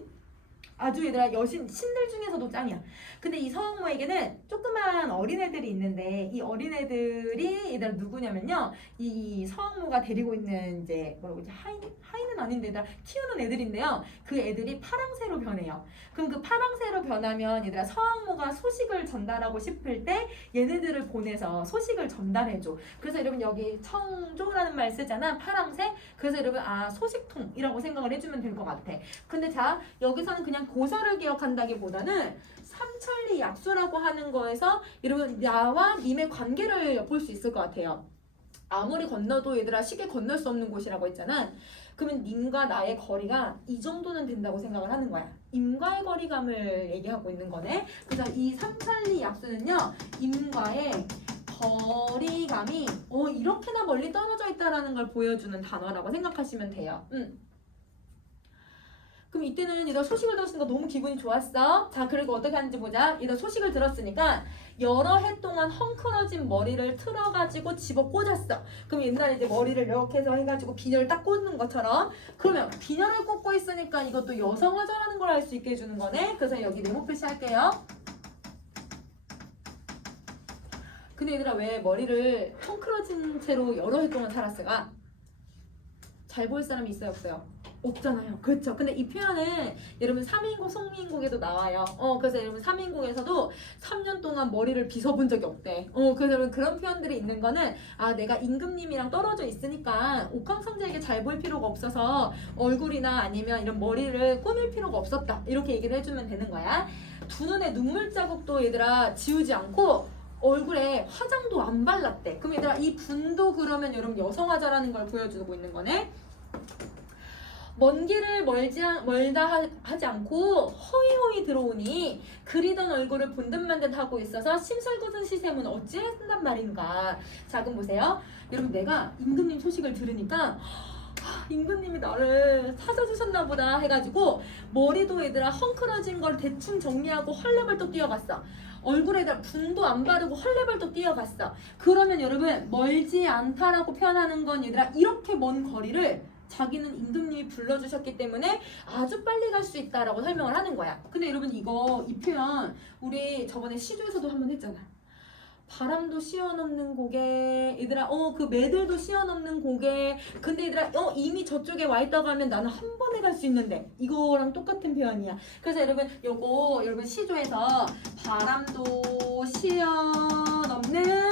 아주 얘들아 여신 신들 중에서도 짱이야. 근데 이 서왕모에게는 조그만 어린애들이 있는데, 이 어린애들이 얘들아 누구냐면요, 이 서왕모가 데리고 있는 이제 뭐라고 하지, 하인은 아닌데 얘들아 키우는 애들인데요, 그 애들이 파랑새로 변해요. 그럼 그 파랑새로 변하면 얘들아 서왕모가 소식을 전달하고 싶을 때 얘네들을 보내서 소식을 전달해줘. 그래서 여러분 여기 청조라는 말 쓰잖아, 파랑새. 그래서 여러분 소식통이라고 생각을 해주면 될 것 같아. 근데 자 여기서는 그냥 고사를 기억한다기보다는 삼천리 약수라고 하는 거에서 여러분 나와 님의 관계를 엿볼 수 있을 것 같아요. 아무리 건너도 얘들아 쉽게 건널 수 없는 곳이라고 했잖아. 그러면 님과 나의 거리가 이 정도는 된다고 생각을 하는 거야. 임과의 거리감을 얘기하고 있는 거네. 그래서 이 삼천리 약수는요, 임과의 거리감이 이렇게나 멀리 떨어져 있다라는 걸 보여주는 단어라고 생각하시면 돼요. 그럼 이때는 얘가 소식을 들었으니까 너무 기분이 좋았어. 자, 그리고 어떻게 하는지 보자. 얘가 소식을 들었으니까 여러 해 동안 헝클어진 머리를 틀어가지고 집어 꽂았어. 그럼 옛날에 이제 머리를 이렇게 해서 해가지고 비녀를 딱 꽂는 것처럼, 그러면 비녀를 꽂고 있으니까 이것도 여성화자라는 걸 알 수 있게 해주는 거네. 그래서 여기 네모 표시할게요. 근데 얘들아 왜 머리를 헝클어진 채로 여러 해 동안 살았을까? 잘 보일 사람이 있어요, 없어요? 없잖아요. 그렇죠. 근데 이 표현은 여러분 3인국 송민국에도 나와요. 그래서 여러분 3인국에서도 3년 동안 머리를 빗어본 적이 없대. 그래서 여러분 그런 표현들이 있는 거는 내가 임금님이랑 떨어져 있으니까 옥황상제에게 잘 보일 필요가 없어서 얼굴이나 아니면 이런 머리를 꾸밀 필요가 없었다, 이렇게 얘기를 해주면 되는 거야. 두 눈에 눈물 자국도 얘들아 지우지 않고 얼굴에 화장도 안 발랐대. 그럼 얘들아 이 분도 그러면 여러분 여성화자라는 걸 보여주고 있는 거네. 먼 길을 멀다 하지 않고 허이허이 들어오니 그리던 얼굴을 본 듯만 듯 하고 있어서 심술궂은 시샘은 어찌했단 말인가. 자, 그럼 보세요. 여러분 내가 임금님 소식을 들으니까 임금님이 나를 찾아주셨나 보다 해가지고 머리도 얘들아 헝클어진 걸 대충 정리하고 헐레벌떡 뛰어갔어. 얼굴에다 분도 안 바르고 헐레벌떡 뛰어갔어. 그러면 여러분 멀지 않다라고 표현하는 건 얘들아 이렇게 먼 거리를 자기는 임금님이 불러주셨기 때문에 아주 빨리 갈 수 있다라고 설명을 하는 거야. 근데 여러분 이 표현 우리 저번에 시조에서도 한번 했잖아. 바람도 씌워넣는 고개, 얘들아 그 매들도 씌워넣는 고개. 근데 얘들아 이미 저쪽에 와 있다고 하면 나는 한 번에 갈 수 있는데, 이거랑 똑같은 표현이야. 그래서 여러분 여러분 시조에서 바람도 씌워넣는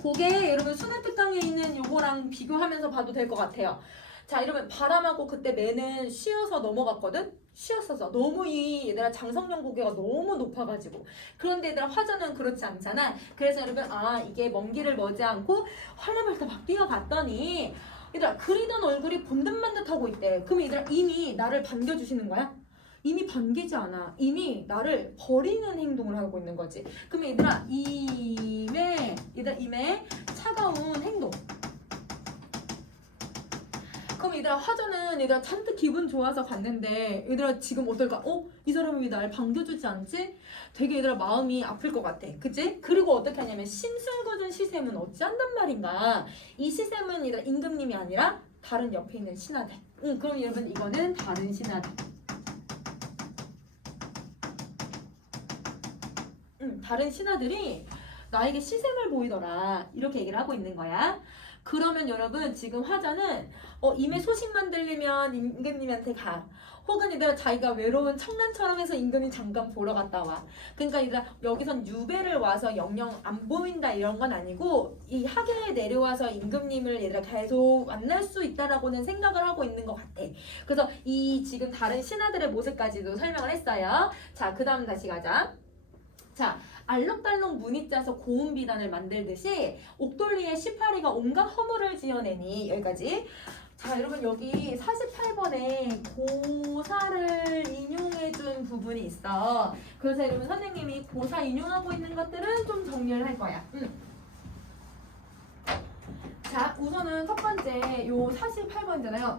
그게 여러분 순회특강에 있는 요거랑 비교하면서 봐도 될 것 같아요. 자, 이러면 바람하고 그때 매는 쉬어서 넘어갔거든? 쉬었어서 너무 얘들아 장성령 고개가 너무 높아가지고. 그런데 얘들아 화전은 그렇지 않잖아. 그래서 여러분 이게 먼 길을 머지 않고 헐레벌떡 막 뛰어갔더니 얘들아 그리던 얼굴이 본듯만 듯 하고 있대. 그럼 얘들아 이미 나를 반겨주시는 거야? 이미 반기지 않아. 이미 나를 버리는 행동을 하고 있는 거지. 그럼 얘들아 임의 차가운 행동. 그럼 얘들아 화전은 얘들아 잔뜩 기분 좋아서 갔는데 얘들아 지금 어떨까? 이 사람이 왜 날 반겨주지 않지? 되게 얘들아 마음이 아플 것 같아. 그치? 그리고 어떻게 하냐면 심술궂은 시샘은 어찌한단 말인가. 이 시샘은 얘들아 임금님이 아니라 다른 옆에 있는 신하들. 그럼 여러분 이거는 다른 신하들. 다른 신하들이 나에게 시샘을 보이더라, 이렇게 얘기를 하고 있는 거야. 그러면 여러분 지금 화자는 임의 소식만 들리면 임금님한테 가. 혹은 얘들아 자기가 외로운 청란처럼 해서 임금님 잠깐 보러 갔다 와. 그러니까 얘들아 여기선 유배를 와서 영영 안 보인다 이런 건 아니고 이 하계에 내려와서 임금님을 얘들아 계속 만날 수 있다라고는 생각을 하고 있는 것 같아. 그래서 이 지금 다른 신하들의 모습까지도 설명을 했어요. 자, 그 다음 다시 가자. 자, 알록달록 무늬 짜서 고운 비단을 만들듯이 옥돌리의 18위가 온갖 허물을 지어내니, 여기까지. 자, 여러분 여기 48번에 고사를 인용해준 부분이 있어. 그래서 여러분 선생님이 고사 인용하고 있는 것들은 좀 정리를 할 거야. 자, 우선은 첫 번째 요 48번이잖아요.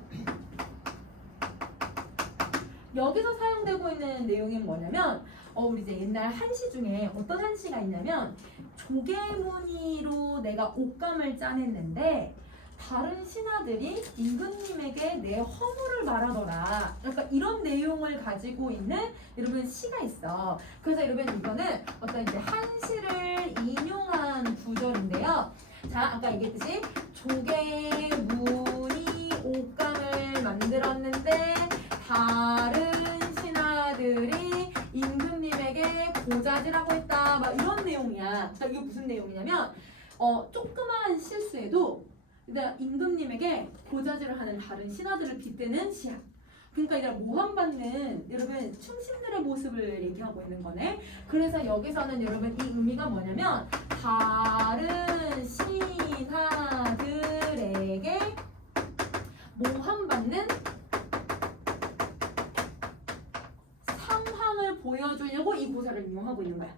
여기서 사용되고 있는 내용이 뭐냐면 우리 이제 옛날 한시 중에 어떤 한시가 있냐면 조개무늬로 내가 옷감을 짜냈는데 다른 신하들이 임금님에게 내 허물을 말하더라. 그러니까 이런 내용을 가지고 있는 여러분 시가 있어. 그래서 여러분 이거는 어떤 이제 한시를 인용한 구절인데요. 자, 아까 얘기했듯이 조개무늬 옷감을 만들었는데 다른 신하들이 임금님에게 고자질하고 했다. 막 이런 내용이야. 자, 이게 무슨 내용이냐면 조그만 실수에도 임금님에게 고자질을 하는 다른 신하들을 빗대는 시야. 그러니까 이제 모함받는 여러분 충신들의 모습을 얘기하고 있는 거네. 그래서 여기서는 여러분 이 의미가 뭐냐면 다른 신하들에게 모함받는 상황을 보여주려고 이 고사를 이용하고 있는 거야.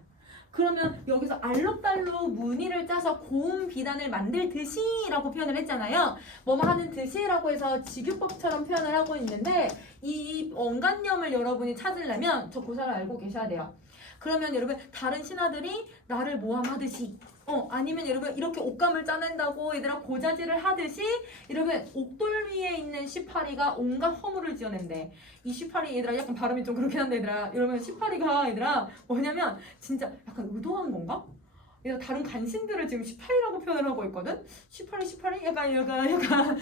그러면 여기서 알록달록 무늬를 짜서 고운 비단을 만들 듯이라고 표현을 했잖아요. 뭐뭐 하는 듯이라고 해서 직유법처럼 표현을 하고 있는데 이 언간념을 여러분이 찾으려면 저 고사를 알고 계셔야 돼요. 그러면 여러분 다른 신하들이 나를 모함하듯이 아니면 여러분 이렇게 옷감을 짜낸다고 얘들아 고자질을 하듯이 여러분 옥돌 위에 있는 시파리가 온갖 허물을 지어낸대. 이 시파리 얘들아 약간 발음이 좀 그렇긴 한데 얘들아 여러분 시파리가 얘들아 뭐냐면 진짜 약간 의도한 건가? 얘들아 다른 간신들을 지금 시파리라고 표현을 하고 있거든? 시파리 약간 여러분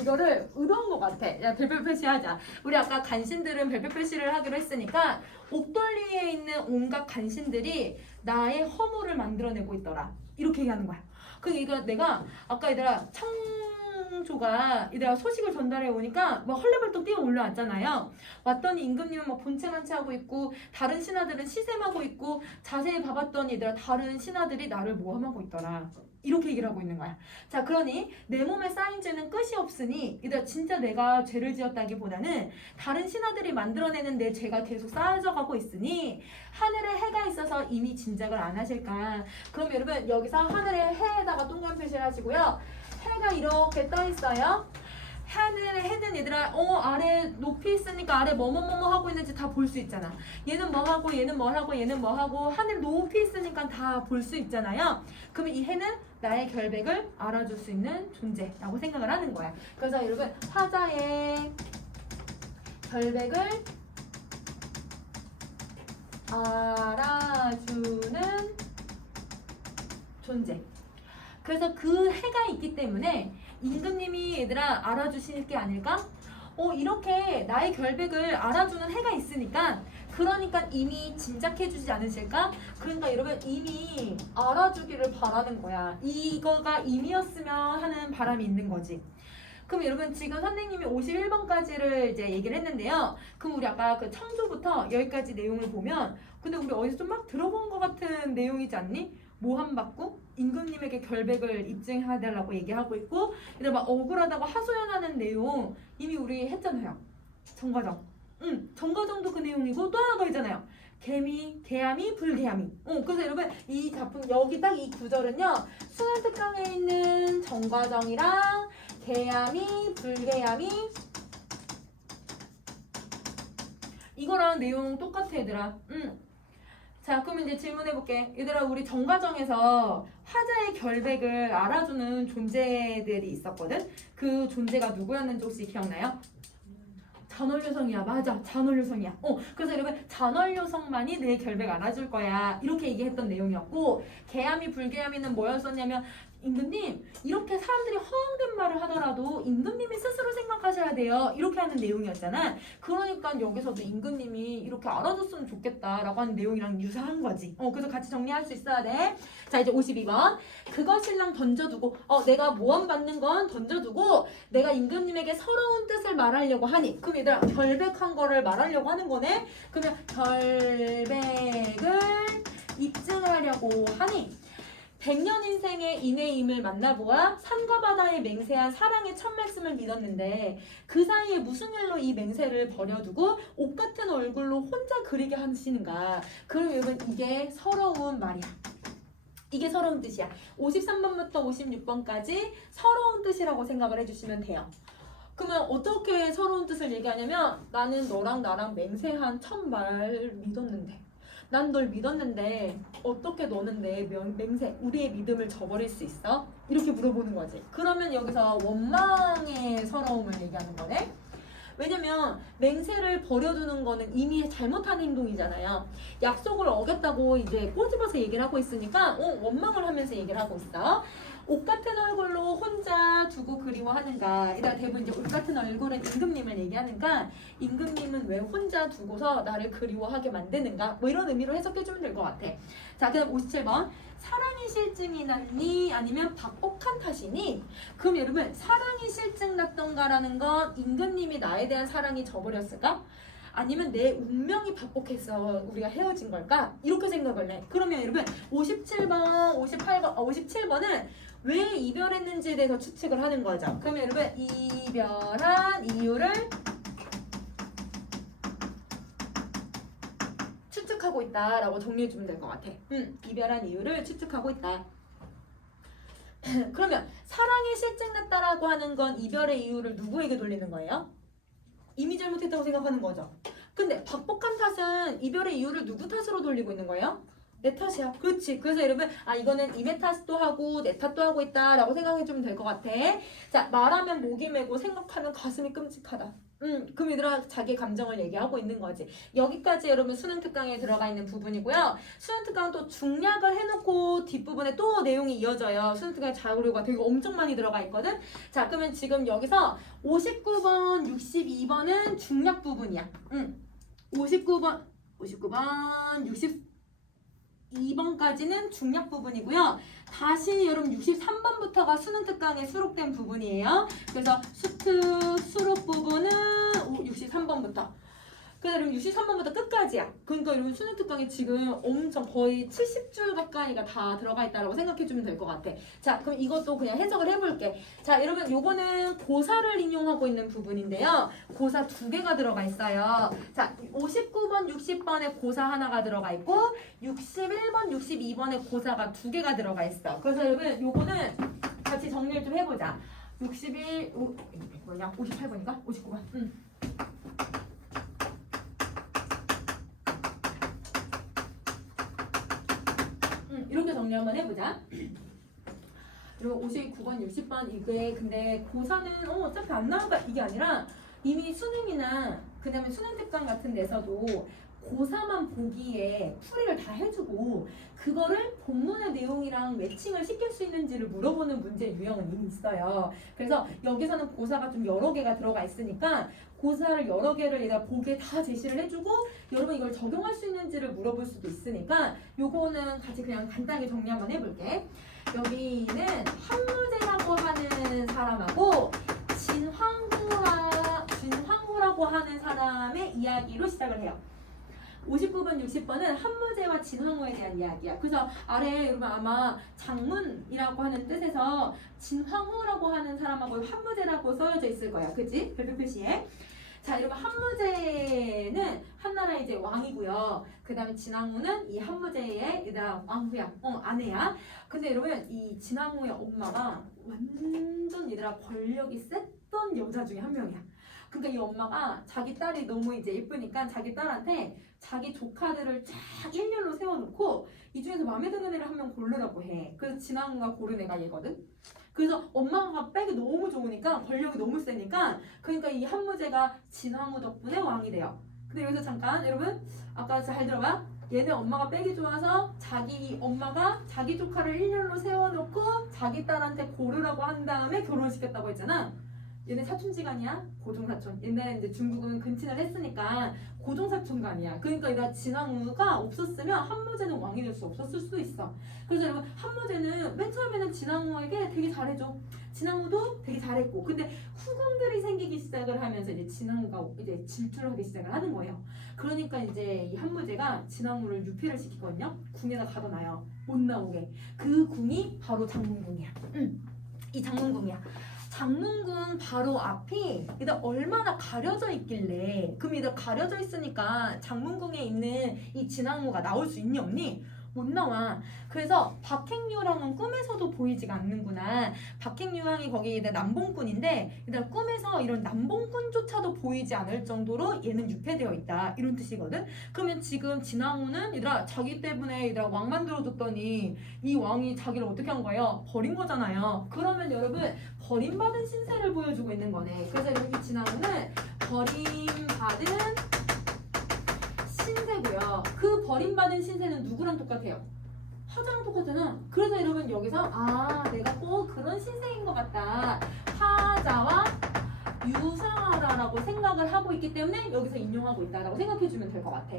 이거를 의도한 것 같아. 야 별별표시 하자. 우리 아까 간신들은 별별표시를 하기로 했으니까 옥돌 위에 있는 온갖 간신들이 나의 허물을 만들어내고 있더라. 이렇게 얘기하는 거야. 그러니까 내가 아까 얘들아 청조가 얘들아 소식을 전달해 오니까 막 헐레벌떡 뛰어 올라왔잖아요. 왔더니 임금님은 막 본체만치 하고 있고 다른 신하들은 시샘하고 있고 자세히 봐봤더니 얘들아 다른 신하들이 나를 모함하고 있더라. 이렇게 얘기를 하고 있는 거야. 자, 그러니 내 몸에 쌓인 죄는 끝이 없으니 얘들아 진짜 내가 죄를 지었다기보다는 다른 신하들이 만들어내는 내 죄가 계속 쌓여져 가고 있으니 하늘에 해가 있어서 이미 짐작을 안 하실까. 그럼 여러분 여기서 하늘에 해에다가 동그란 표시를 하시고요. 해가 이렇게 떠 있어요. 하늘에 해는 얘들아 아래 높이 있으니까 아래 뭐뭐뭐뭐 하고 있는지 다 볼 수 있잖아. 얘는 뭐 하고 얘는 뭐 하고 얘는 뭐 하고 하늘 높이 있으니까 다 볼 수 있잖아요. 그러면 이 해는 나의 결백을 알아줄 수 있는 존재라고 생각을 하는 거야. 그래서 여러분 화자의 결백을 알아주는 존재. 그래서 그 해가 있기 때문에 임금님이 얘들아 알아주실 게 아닐까? 이렇게 나의 결백을 알아주는 해가 있으니까 그러니까 이미 짐작해주지 않으실까? 그러니까 여러분 이미 알아주기를 바라는 거야. 이거가 이미였으면 하는 바람이 있는 거지. 그럼 여러분 지금 선생님이 51번까지를 이제 얘기를 했는데요. 그럼 우리 아까 그 창조부터 여기까지 내용을 보면 근데 우리 어디서 좀 막 들어본 것 같은 내용이지 않니? 모함받고 임금님에게 결백을 입증해달라고 얘기하고 있고 얘들 막 억울하다고 하소연하는 내용 이미 우리 했잖아요. 정과정. 정과정도 그 내용이고 또 하나 더 있잖아요. 개함이, 불개함이. 그래서 여러분 이 작품 여기 딱 이 구절은요. 수능특강에 있는 정과정이랑 개함이, 불개함이 이거랑 내용 똑같아 얘들아. 자, 그럼 이제 질문해볼게. 얘들아, 우리 정과정에서 화자의 결백을 알아주는 존재들이 있었거든? 그 존재가 누구였는지 혹시 기억나요? 잔월요성이야. 맞아. 잔월요성이야. 그래서 여러분 잔월요성만이 내 결백 알아줄 거야. 이렇게 얘기했던 내용이었고 개함이 불개함이는 뭐였었냐면 임금님 이렇게 사람들이 허황된 말을 하더라도 임금님이 스스로 생각하셔야 돼요. 이렇게 하는 내용이었잖아. 그러니까 여기서도 임금님이 이렇게 알아줬으면 좋겠다라고 하는 내용이랑 유사한 거지. 그래서 같이 정리할 수 있어야 돼. 자 이제 52번. 그것일랑 던져두고 내가 모함받는 건 던져두고 내가 임금님에게 서러운 뜻을 말하려고 하니 그럼 얘들아 결백한 거를 말하려고 하는 거네. 그러면 결백을 입증하려고 하니 백년 인생의 인해임을 만나보아 산과 바다에 맹세한 사랑의 첫 말씀을 믿었는데 그 사이에 무슨 일로 이 맹세를 버려두고 옷 같은 얼굴로 혼자 그리게 하시는가. 그럼 여러분 이게 서러운 말이야. 이게 서러운 뜻이야. 53번부터 56번까지 서러운 뜻이라고 생각을 해주시면 돼요. 그러면 어떻게 서러운 뜻을 얘기하냐면 나는 너랑 나랑 맹세한 첫 말 믿었는데 난 널 믿었는데 어떻게 너는 내 맹세, 우리의 믿음을 저버릴 수 있어? 이렇게 물어보는 거지. 그러면 여기서 원망의 서러움을 얘기하는 거네. 왜냐면 맹세를 버려두는 거는 이미 잘못한 행동이잖아요. 약속을 어겼다고 이제 꼬집어서 얘기를 하고 있으니까 원망을 하면서 얘기를 하고 있어. 옷 같은 얼굴로 혼자 두고 그리워하는가. 이다 대부분 이제 옷 같은 얼굴은 임금님을 얘기하는가. 임금님은 왜 혼자 두고서 나를 그리워하게 만드는가. 뭐 이런 의미로 해석해주면 될 것 같아. 자, 그다음 57번. 사랑이 실증이 났니? 아니면 박복한 탓이니? 그럼 여러분 사랑이 실증 났던가라는 건 임금님이 나에 대한 사랑이 져버렸을까? 아니면 내 운명이 박복해서 우리가 헤어진 걸까? 이렇게 생각을 해. 그러면 여러분 57번, 57번은 왜 이별했는지에 대해서 추측을 하는 거죠. 그러면 여러분 이별한 이유를 추측하고 있다라고 정리해주면 될 것 같아. 이별한 이유를 추측하고 있다. 그러면 사랑이 실증났다라고 하는 건 이별의 이유를 누구에게 돌리는 거예요? 이미 잘못했다고 생각하는 거죠. 근데 박복한 탓은 이별의 이유를 누구 탓으로 돌리고 있는 거예요? 내 탓이야. 그렇지. 그래서 여러분 이거는 이내 탓도 하고 내 탓도 하고 있다라고 생각해주면 될 것 같아. 자, 말하면 목이 메고 생각하면 가슴이 끔찍하다. 그럼 얘들아 자기 감정을 얘기하고 있는 거지. 여기까지 여러분 수능 특강에 들어가 있는 부분이고요. 수능 특강은 또 중략을 해놓고 뒷부분에 또 내용이 이어져요. 수능 특강의 자료가 되게 엄청 많이 들어가 있거든. 자, 그러면 지금 여기서 59번, 62번은 중략 부분이야. 59번, 62번까지는 중략 부분이고요. 다시 여러분 63번부터가 수능 특강에 수록된 부분이에요. 그래서 수록 부분은 63번부터. 그래서 여러분 63번부터 끝까지야. 그러니까 여러분 수능 특강에 지금 엄청 거의 70줄 가까이가 다 들어가 있다고 생각해주면 될 것 같아. 자, 그럼 이것도 그냥 해석을 해볼게. 자, 여러분 요거는 고사를 인용하고 있는 부분인데요. 고사 2개가 들어가 있어요. 자, 59번, 60번에 고사 하나가 들어가 있고 61번, 62번에 고사가 2개가 들어가 있어. 그래서 여러분 요거는 같이 정리를 좀 해보자. 58번인가? 59번. 이렇게 정리 한번 해보자. 그리고 59번, 60번 이게 근데 고사는 어차피 안 나올까 이게 아니라 이미 수능이나 그 다음에 수능 특강 같은 데서도 고사만 보기에 풀이를 다 해주고 그거를 본문의 내용이랑 매칭을 시킬 수 있는지를 물어보는 문제 유형은 이미 있어요. 그래서 여기서는 고사가 좀 여러 개가 들어가 있으니까 고사를 여러 개를 얘가 보기에 다 제시를 해주고 여러분 이걸 적용할 수 있는지를 물어볼 수도 있으니까 요거는 같이 그냥 간단하게 정리 한번 해볼게. 여기는 한무제라고 하는 사람하고 진황후라고 하는 사람의 이야기로 시작을 해요. 59번, 60번은 한무제와 진황후에 대한 이야기야. 그래서 아래에 여러분 아마 장문이라고 하는 뜻에서 진황후라고 하는 사람하고 한무제라고 써여져 있을 거야. 그치? 별표 표시에. 자, 여러분 한무제는 한나라의 이제 왕이고요. 그 다음에 진황후는 이 한무제의 얘들아 왕후야. 아내야. 근데 여러분 이 진황후의 엄마가 완전 얘들아 권력이 셌던 여자 중에 한 명이야. 그러니까 이 엄마가 자기 딸이 너무 이제 예쁘니까 자기 딸한테 자기 조카들을 쫙 일렬로 세워놓고 이 중에서 마음에 드는 애를 한 명 고르라고 해. 그래서 진황후가 고른 애가 얘거든. 그래서 엄마가 빽이 너무 좋으니까 권력이 너무 세니까 그러니까 이 한무제가 진황후 덕분에 왕이 돼요. 근데 여기서 잠깐 여러분 아까 잘 들어봐. 얘네 엄마가 빽이 좋아서 자기 엄마가 자기 조카를 일렬로 세워놓고 자기 딸한테 고르라고 한 다음에 결혼시켰다고 했잖아. 얘네 사촌지간이야? 고종사촌. 옛날에 이제 중국은 근친을 했으니까 고종사촌간이야. 그러니까 얘가 진왕후가 없었으면 한무제는 왕이 될 수 없었을 수도 있어. 그래서 여러분 한무제는 맨 처음에는 진왕후에게 되게 잘해줘. 진왕후도 되게 잘했고, 근데 후궁들이 생기기 시작을 하면서 이제 진왕후가 이제 질투를 하기 시작을 하는 거예요. 그러니까 이제 이 한무제가 진왕후를 유폐를 시키거든요. 궁에다 가둬놔요. 못 나오게. 그 궁이 바로 장문궁이야. 이 장문궁이야. 장문궁 바로 앞이 얘들 얼마나 가려져 있길래, 그럼 얘들 가려져 있으니까 장문궁에 있는 이 진왕후가 나올 수 있니 없니? 못 나와. 그래서 박행유랑은 꿈에서도 보이지가 않는구나. 박행유랑이 거기 남봉꾼인데 얘들 꿈에서 이런 남봉꾼조차도 보이지 않을 정도로 얘는 유폐되어 있다, 이런 뜻이거든. 그러면 지금 진왕후는 얘들아 자기 때문에 얘들아 왕 만들어줬더니 이 왕이 자기를 어떻게 한 거예요? 버린 거잖아요. 그러면 여러분 버림받은 신세를 보여주고 있는 거네. 그래서 여러분 이 진왕후는 버림받은 신세고요. 그 버림받은 신세는 누구랑 똑같아요? 화자랑 똑같잖아. 그래서 여러분 여기서 내가 꼭 그런 신세인 것 같다, 화자와 유사하다라고 생각을 하고 있기 때문에 여기서 인용하고 있다라고 생각해주면 될 것 같아.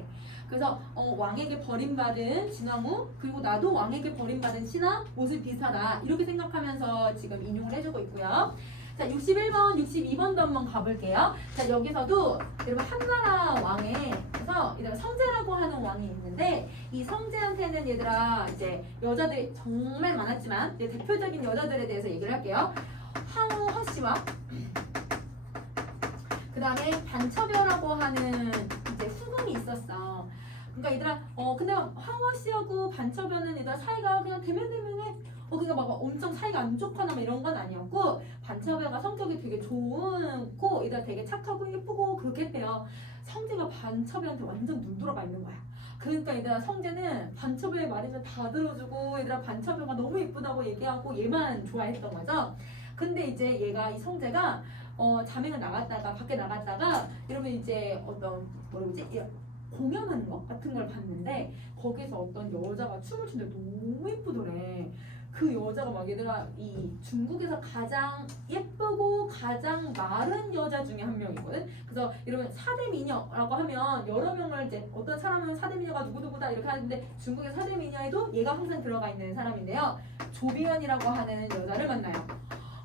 그래서 왕에게 버림받은 진왕후, 그리고 나도 왕에게 버림받은 신하, 옷을 비슷하다, 이렇게 생각하면서 지금 인용을 해주고 있고요. 자, 61번, 62번도 한번 가볼게요. 자, 여기서도 여러분 한나라 왕에서 얘들아 성제라고 하는 왕이 있는데, 이 성제한테는 얘들아 이제 여자들이 정말 많았지만 이제 대표적인 여자들에 대해서 얘기를 할게요. 황후 허씨와 그 다음에 반처녀라고 하는 이제 후궁이 있었어. 그러니까 얘들아 근데 황후 씨하고 반처녀는 얘들아 사이가 그냥 대면대면해. 그러니까 막 엄청 사이가 안 좋거나 막 이런 건 아니었고, 반처녀가 성격이 되게 좋고 얘들아 되게 착하고 예쁘고 그렇게 했대요. 성제가 반처녀한테 완전 눈 돌아가 있는 거야. 그러니까 얘들아 성제는 반처녀의 말이면 다 들어주고 얘들아 반처녀가 너무 예쁘다고 얘기하고 얘만 좋아했던 거죠. 근데 이제 얘가 이 성제가 자맹을 나갔다가 밖에 나갔다가 이러면 이제 어떤 공연하는 거 같은 걸 봤는데, 거기서 어떤 여자가 춤을 추는데 너무 예쁘더래. 그 여자가 막 얘들아 이 중국에서 가장 예쁘고 가장 마른 여자 중에 한 명이거든. 그래서 이러면 사대 미녀라고 하면 여러 명을 이제 어떤 사람은 사대 미녀가 누구누구다 이렇게 하는데, 중국의 사대 미녀에도 얘가 항상 들어가 있는 사람인데요. 조비현이라고 하는 여자를 만나요.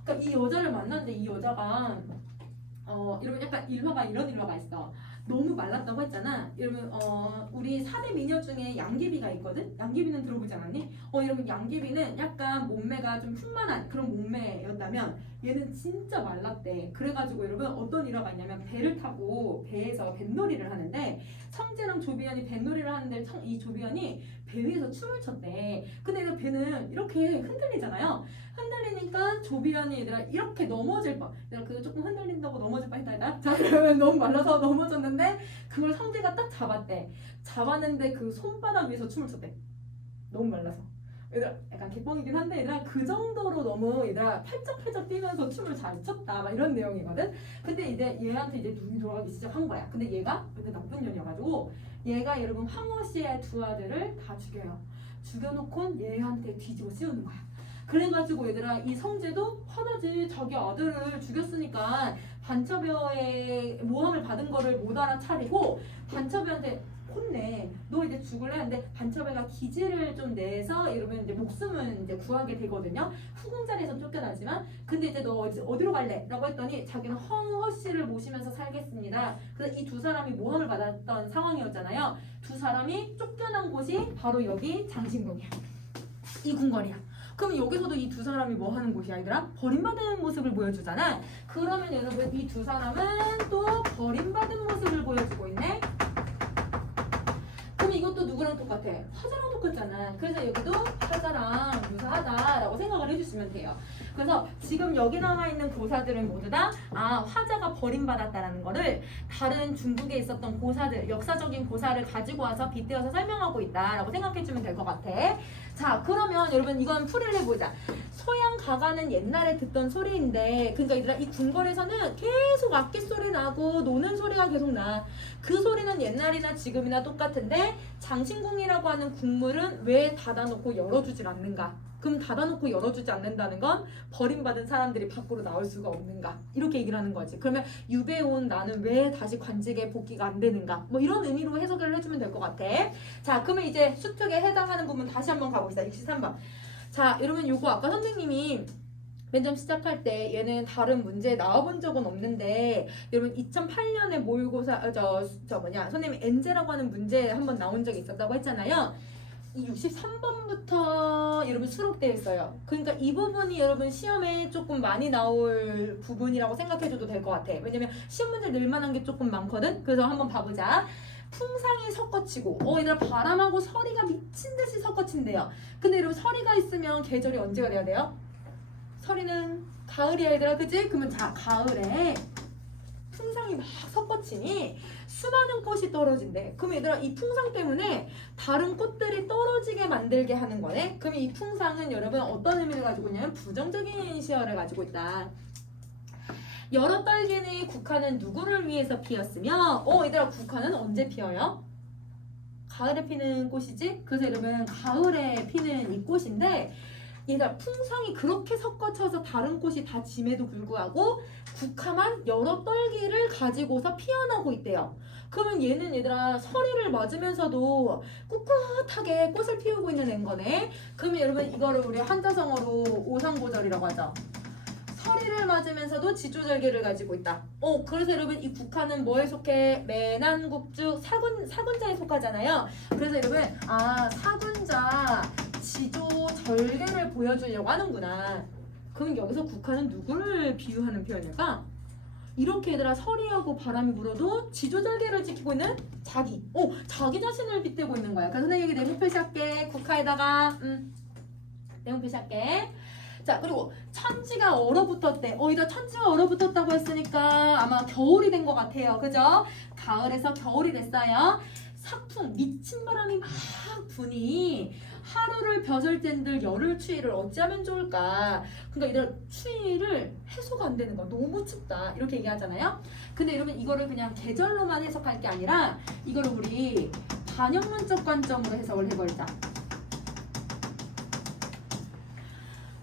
그러니까 이 여자를 만났는데 이 여자가 이러면 약간 이런 일화가 있어. 너무 말랐다고 했잖아. 이러면 우리 사대 미녀 중에 양귀비가 있거든. 양귀비는 들어보지 않았니? 이러면 양귀비는 약간 몸매가 좀 흉만한 그런 몸매였다면 얘는 진짜 말랐대. 그래가지고 여러분 어떤 일화가 있냐면, 배를 타고 배에서 뱃놀이를 하는데, 성제랑 조비현이 뱃놀이를 하는데 이 조비현이 배 위에서 춤을 췄대. 근데 그 배는 이렇게 흔들리잖아요. 흔들리니까 조비현이 얘들아 이렇게 넘어질 뻔. 얘들아 그거 조금 흔들린다고 넘어질 뻔했다. 자, 그러면 너무 말라서 넘어졌는데 그걸 성제가 딱 잡았대. 잡았는데 그 손바닥 위에서 춤을 췄대. 너무 말라서. 얘들아 약간 개뻥이긴 한데 얘들아 그 정도로 너무 얘들아 팔쩍팔쩍 뛰면서 춤을 잘 췄다, 막 이런 내용이거든. 근데 이제 얘한테 이제 눈이 돌아가기 시작한 거야. 근데 얘가 그때 나쁜 년이어가지고 얘가 여러분 황후 씨의 두 아들을 다 죽여요. 죽여놓고 얘한테 뒤집어 씌우는 거야. 그래가지고 얘들아 이 성제도 화나지. 자기 아들을 죽였으니까 반처녀의 모함을 받은 거를 못 알아차리고 반처녀한테 혼내. 너 이제 죽을래? 근데 반처녀가 기지를 좀 내서 이러면 이제 목숨은 이제 구하게 되거든요. 후궁 자리에서 쫓겨나지만. 근데 이제 너 어디로 갈래? 라고 했더니 자기는 황후 씨를 모시면서 살겠습니다. 그래서 이 두 사람이 모함을 받았던 상황이었잖아요. 두 사람이 쫓겨난 곳이 바로 여기 장신궁이야. 이 궁궐이야. 그럼 여기서도 이 두 사람이 뭐 하는 곳이야, 얘들아? 버림받은 모습을 보여주잖아. 그러면 여러분 이 두 사람은 또 버림받은 모습을 보여주고 있네. 그럼 이것도 누구랑 똑같아? 화자랑 똑같잖아. 그래서 여기도 화자랑 유사하다라고 생각을 해주시면 돼요. 그래서 지금 여기 나와 있는 고사들은 모두 다 화자가 버림받았다라는 거를 다른 중국에 있었던 고사들, 역사적인 고사를 가지고 와서 빗대어서 설명하고 있다라고 생각해주면 될 것 같아. 자, 그러면 여러분 이건 풀이를 해보자. 소양 가가는 옛날에 듣던 소리인데, 그러니까 얘들아 이 궁궐에서는 계속 악기 소리 나고 노는 소리가 계속 나. 그 소리는 옛날이나 지금이나 똑같은데 장신궁이라고 하는 궁물은 왜 닫아놓고 열어주질 않는가? 그럼 닫아놓고 열어주지 않는다는 건 버림받은 사람들이 밖으로 나올 수가 없는가 이렇게 얘기를 하는 거지. 그러면 유배에 온 나는 왜 다시 관직에 복귀가 안 되는가 뭐 이런 의미로 해석을 해주면 될 것 같아. 자 그러면 이제 수특에 해당하는 부분 다시 한번 가봅시다. 63번. 자 여러분 요거 아까 선생님이 맨 처음 시작할 때 얘는 다른 문제에 나와본 적은 없는데 여러분 2008년에 모의고사 선생님이 엔제라고 하는 문제에 한번 나온 적이 있었다고 했잖아요. 이 63번부터 여러분 수록되어 있어요. 그러니까 이 부분이 여러분 시험에 조금 많이 나올 부분이라고 생각해줘도 될 것 같아. 왜냐면 시험 문제 늘만한 게 조금 많거든. 그래서 한번 봐보자. 풍상이 섞어치고 얘들아 바람하고 서리가 미친듯이 섞어친대요. 근데 여러분 서리가 있으면 계절이 언제가 돼야 돼요? 서리는 가을이야 얘들아 그치? 그러면 자 가을에 풍상이 막 섞어치니 수많은 꽃이 떨어진대. 그럼 얘들아 이 풍상 때문에 다른 꽃들이 떨어지게 만들게 하는 거네. 그럼 이 풍상은 여러분 어떤 의미를 가지고 있냐면 부정적인 시어를 가지고 있다. 여러 떨기의 국화는 누구를 위해서 피었으며 얘들아 국화는 언제 피어요? 가을에 피는 꽃이지? 그래서 여러분 가을에 피는 이 꽃인데 얘들아 풍상이 그렇게 섞어쳐서 다른 꽃이 다 짐에도 불구하고 국화만 여러 떨기를 가지고서 피어나고 있대요. 그러면 얘는 얘들아 서리를 맞으면서도 꿋꿋하게 꽃을 피우고 있는 애인 거네. 그러면 여러분 이거를 우리 한자성어로 오상고절이라고 하죠. 서리를 맞으면서도 지조절개를 가지고 있다. 그래서 여러분 이 국화는 뭐에 속해? 매난국주 사군자에 속하잖아요. 그래서 여러분 사군자 지조절개를 보여주려고 하는구나. 그럼 여기서 국화는 누구를 비유하는 표현일까? 이렇게 얘들아 서리하고 바람이 불어도 지조절개를 지키고 있는 자기 자신을 빗대고 있는 거야. 그래서 내가 여기 네모 표시할게. 국화에다가 네모 표시할게. 자 그리고 천지가 얼어붙었대. 이다 천지가 얼어붙었다고 했으니까 아마 겨울이 된 것 같아요. 그죠? 가을에서 겨울이 됐어요. 사풍 미친 바람이 막 부니 하루를 벼슬젠들 열흘 추위를 어찌하면 좋을까. 그러니까 이런 추위를 해소가 안 되는 거야. 너무 춥다 이렇게 얘기하잖아요. 근데 여러분 이거를 그냥 계절로만 해석할 게 아니라 이거를 우리 반영문적 관점으로 해석을 해버리자.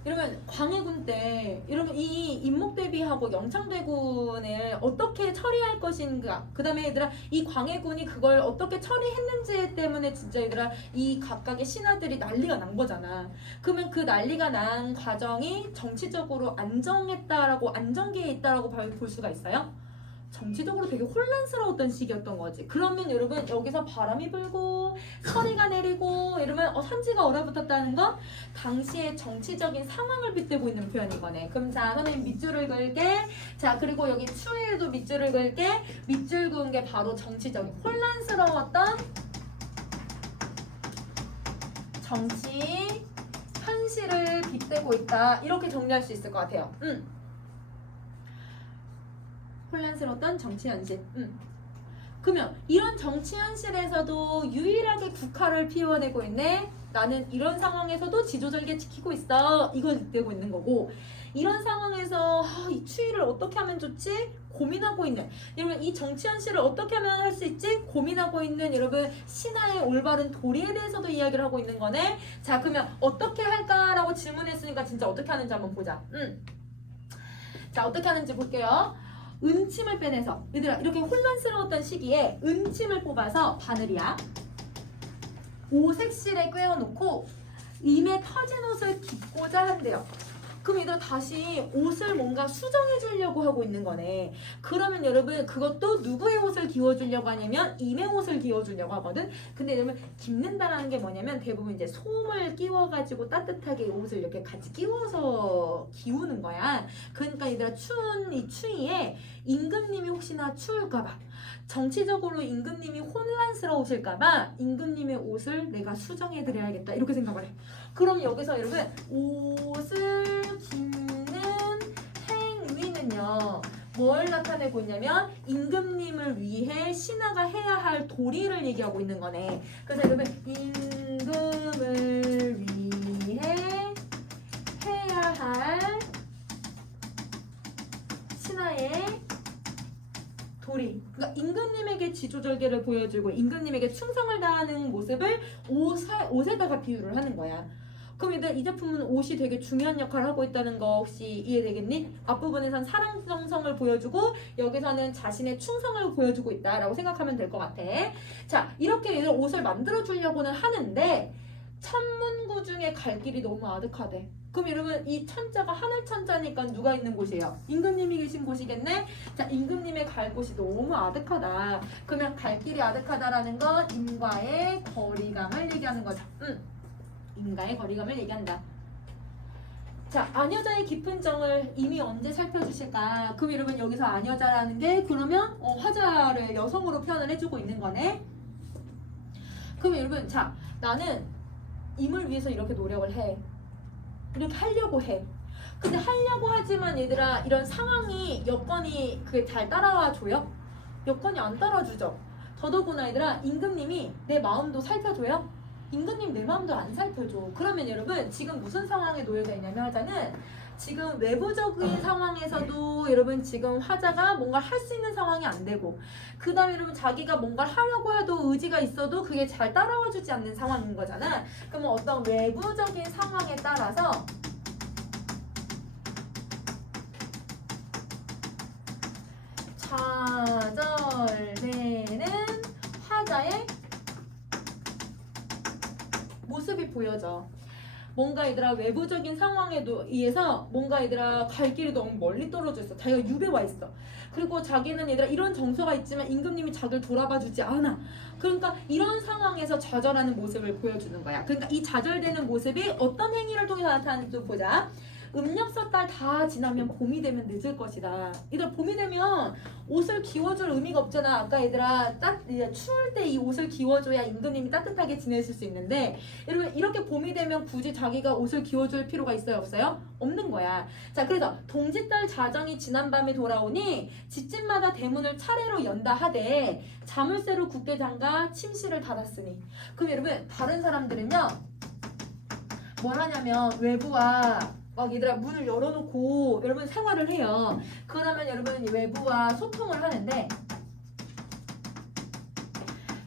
여러분 광해군 때 여러분 이 임목대비하고 영창대군을 어떻게 처리할 것인가, 그 다음에 얘들아 이 광해군이 그걸 어떻게 처리했는지 때문에 진짜 얘들아 이 각각의 신하들이 난리가 난 거잖아. 그러면 그 난리가 난 과정이 정치적으로 안정했다라고 안정기에 있다라고 볼 수가 있어요? 정치적으로 되게 혼란스러웠던 시기였던 거지. 그러면 여러분 여기서 바람이 불고 서리가 내리고 이러면 산지가 얼어붙었다는 건 당시의 정치적인 상황을 빗대고 있는 표현인 거네. 그럼 자 선생님 밑줄을 그을게. 자 그리고 여기 추위에도 밑줄을 그을게. 밑줄 그은 게 바로 정치적인 혼란스러웠던 정치 현실을 빗대고 있다. 이렇게 정리할 수 있을 것 같아요. 혼란스러웠던 정치 현실. 그러면 이런 정치 현실에서도 유일하게 국화를 피워내고 있네. 나는 이런 상황에서도 지조절개 지키고 있어. 이걸 빗대고 있는 거고, 이런 상황에서 이 추위를 어떻게 하면 좋지? 고민하고 있는 여러분, 이 정치 현실을 어떻게 하면 할 수 있지? 고민하고 있는 여러분 신하의 올바른 도리에 대해서도 이야기를 하고 있는 거네. 자 그러면 어떻게 할까라고 질문했으니까 진짜 어떻게 하는지 한번 보자. 자 어떻게 하는지 볼게요. 은침을 빼내서 얘들아 이렇게 혼란스러웠던 시기에 은침을 뽑아서 바늘이야. 오색실에 꿰어놓고 임에 터진 옷을 깃고자 한대요. 그럼 얘들아 다시 옷을 뭔가 수정해 주려고 하고 있는 거네. 그러면 여러분 그것도 누구의 옷을 기워주려고 하냐면 임의 옷을 기워주려고 하거든. 근데 여러분 깁는다라는 게 뭐냐면 대부분 이제 솜을 끼워가지고 따뜻하게 옷을 이렇게 같이 끼워서 기우는 거야. 그러니까 얘들아 추운 이 추위에 임금님이 혹시나 추울까봐, 정치적으로 임금님이 혼란스러우실까봐 임금님의 옷을 내가 수정해드려야겠다 이렇게 생각을 해. 그럼 여기서 여러분 옷을 깁는 행위는요 뭘 나타내고 있냐면 임금님을 위해 신하가 해야 할 도리를 얘기하고 있는 거네. 그래서 여러분 임금을 위해 해야 할 신하의 도리, 그러니까 임금님에게 지조절개를 보여주고 임금님에게 충성을 다하는 모습을 옷에다가 비유를 하는 거야. 그럼 얘들 이 제품은 옷이 되게 중요한 역할을 하고 있다는 거 혹시 이해되겠니? 앞부분에선 사랑성을 보여주고 여기서는 자신의 충성을 보여주고 있다라고 생각하면 될 것 같아. 자, 이렇게 얘들 옷을 만들어 주려고는 하는데 천문구 중에 갈 길이 너무 아득하대. 그럼 여러분 이 천자가 하늘 천자니까 누가 있는 곳이에요? 임금님이 계신 곳이겠네? 자, 임금님의 갈 곳이 너무 아득하다. 그러면 갈 길이 아득하다라는 건 임과의 거리감을 얘기하는 거죠. 임과의 거리감을 얘기한다. 자, 아녀자의 깊은 정을 이미 언제 살펴주실까? 그럼 여러분 여기서 아녀자라는 게 그러면 화자를 여성으로 표현을 해주고 있는 거네. 그럼 여러분 자, 나는 임을 위해서 이렇게 노력을 해. 이렇게 하려고 해. 근데 하려고 하지만 얘들아 이런 상황이 여건이 그게 잘 따라와 줘요? 여건이 안 따라주죠. 더더구나 얘들아 임금님이 내 마음도 살펴줘요? 임금님 내 마음도 안 살펴줘. 그러면 여러분 지금 무슨 상황에 놓여져 있냐면 화자는 지금 외부적인 상황에서도 여러분 지금 화자가 뭔가 할 수 있는 상황이 안 되고 그 다음에 여러분 자기가 뭔가를 하려고 해도 의지가 있어도 그게 잘 따라와 주지 않는 상황인 거잖아. 그러면 어떤 외부적인 상황에 따라서 좌절되는 화자의 모습이 보여져. 뭔가 얘들아 외부적인 상황에 의해서 뭔가 얘들아 갈 길이 너무 멀리 떨어져 있어. 자기가 유배 와 있어. 그리고 자기는 얘들아 이런 정서가 있지만 임금님이 자기를 돌아봐 주지 않아. 그러니까 이런 상황에서 좌절하는 모습을 보여주는 거야. 그러니까 이 좌절되는 모습이 어떤 행위를 통해서 나타나는지 좀 보자. 음력서달 다 지나면 봄이 되면 늦을 것이다. 얘들아 봄이 되면 옷을 기워줄 의미가 없잖아. 아까 얘들아 추울 때 이 옷을 기워줘야 임금님이 따뜻하게 지내실 수 있는데 여러분 이렇게 봄이 되면 굳이 자기가 옷을 기워줄 필요가 있어요? 없어요? 없는 거야. 자, 그래서 동짓달 자정이 지난 밤에 돌아오니 집집마다 대문을 차례로 연다 하되 자물쇠로 굳게 잠가 침실을 닫았으니. 그럼 여러분 다른 사람들은요 뭘 하냐면 외부와 막 얘들아 문을 열어놓고 여러분 생활을 해요. 그러면 여러분 외부와 소통을 하는데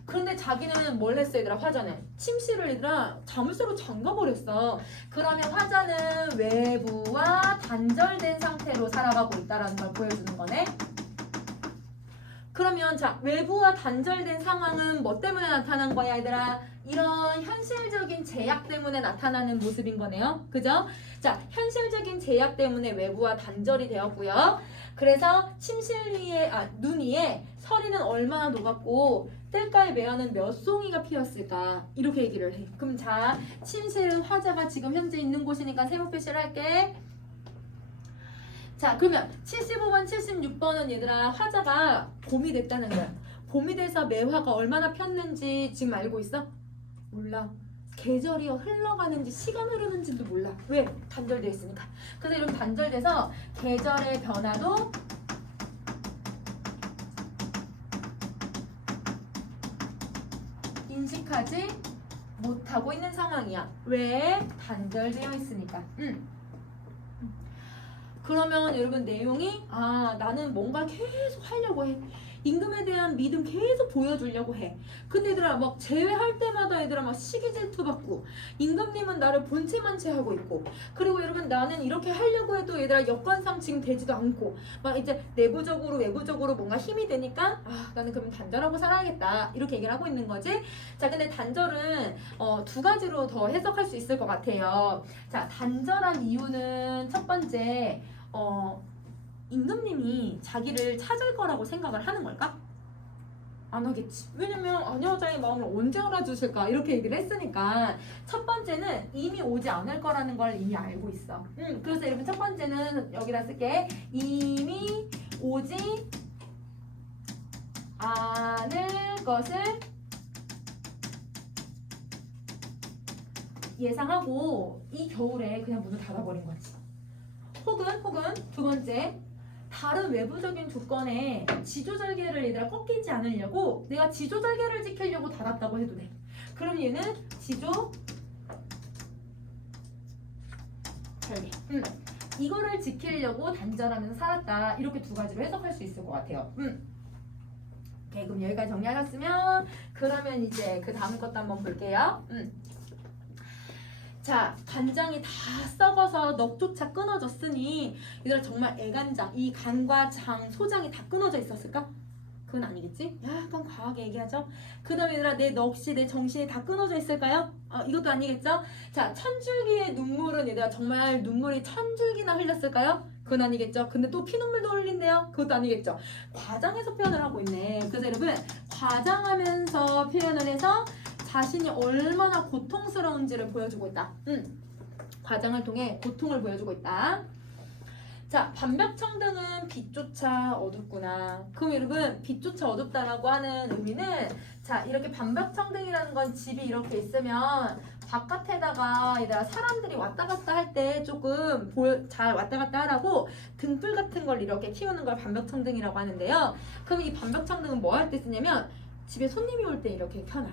그런데 자기는 뭘 했어 얘들아 화자는 침실을 얘들아 자물쇠로 잠가버렸어. 그러면 화자는 외부와 단절된 상태로 살아가고 있다는 걸 보여주는 거네. 그러면 자 외부와 단절된 상황은 뭐 때문에 나타난 거야 얘들아? 이런 현실적인 제약 때문에 나타나는 모습인 거네요. 그죠? 자, 현실적인 제약 때문에 외부와 단절이 되었고요. 그래서 침실 위에 눈 위에 서리는 얼마나 녹았고 뜰가의 매화는 몇 송이가 피었을까? 이렇게 얘기를 해. 그럼 자, 침실은 화자가 지금 현재 있는 곳이니까 세모 표시를 할게. 자, 그러면 75번, 76번은 얘들아 화자가 봄이 됐다는 거야. 봄이 돼서 매화가 얼마나 폈는지 지금 알고 있어? 몰라. 계절이 흘러가는지 시간 흐르는지도 몰라. 왜? 단절되어 있으니까. 그래서 이런 단절돼서 계절의 변화도 인식하지 못하고 있는 상황이야. 왜? 단절되어 있으니까. 그러면 여러분 내용이 나는 뭔가 계속 하려고 해. 임금에 대한 믿음 계속 보여주려고 해. 근데 얘들아 막 제외할 때마다 얘들아 막 시기 질투 받고 임금님은 나를 본체만체 하고 있고 그리고 여러분 나는 이렇게 하려고 해도 얘들아 여건상 지금 되지도 않고 막 이제 내부적으로 외부적으로 뭔가 힘이 되니까 나는 그러면 단절하고 살아야겠다 이렇게 얘기를 하고 있는 거지. 자, 근데 단절은 두 가지로 더 해석할 수 있을 것 같아요. 자, 단절한 이유는 첫 번째 임금님이 자기를 찾을 거라고 생각을 하는 걸까? 안 하겠지. 왜냐면 아녀자의 마음을 언제 알아주실까? 이렇게 얘기를 했으니까 첫 번째는 이미 오지 않을 거라는 걸 이미 알고 있어. 그래서 여러분 첫 번째는 여기다 쓸게. 이미 오지 않을 것을 예상하고 이 겨울에 그냥 문을 닫아버린 거지. 혹은 두 번째 다른 외부적인 조건에 지조절개를 얘들아 꺾이지 않으려고 내가 지조절개를 지키려고 닫았다고 해도 돼. 그럼 얘는 지조절개 이거를 지키려고 단절하면서 살았다. 이렇게 두 가지로 해석할 수 있을 것 같아요. 오케이, 그럼 여기까지 정리하셨으면 그러면 이제 그 다음 것도 한번 볼게요. 자, 간장이 다 썩어서 넉조차 끊어졌으니 얘들아 정말 애간장, 이 간과 장, 소장이 다 끊어져 있었을까? 그건 아니겠지? 약간 과하게 얘기하죠. 그 다음에 얘들아 내 넋이 내 정신이 다 끊어져 있을까요? 이것도 아니겠죠? 자, 천줄기의 눈물은 얘들아 정말 눈물이 천줄기나 흘렸을까요? 그건 아니겠죠. 근데 또 피눈물도 흘린대요. 그것도 아니겠죠. 과장해서 표현을 하고 있네. 그래서 여러분 과장하면서 표현을 해서 자신이 얼마나 고통스러운지를 보여주고 있다. 과장을 통해 고통을 보여주고 있다. 자, 반벽청등은 빛조차 어둡구나. 그럼 여러분 빛조차 어둡다라고 하는 의미는 자, 이렇게 반벽청등이라는 건 집이 이렇게 있으면 바깥에다가 얘들아 사람들이 왔다 갔다 할 때 조금 잘 왔다 갔다 하라고 등불 같은 걸 이렇게 키우는 걸 반벽청등이라고 하는데요. 그럼 이 반벽청등은 뭐 할 때 쓰냐면 집에 손님이 올 때 이렇게 켜놔.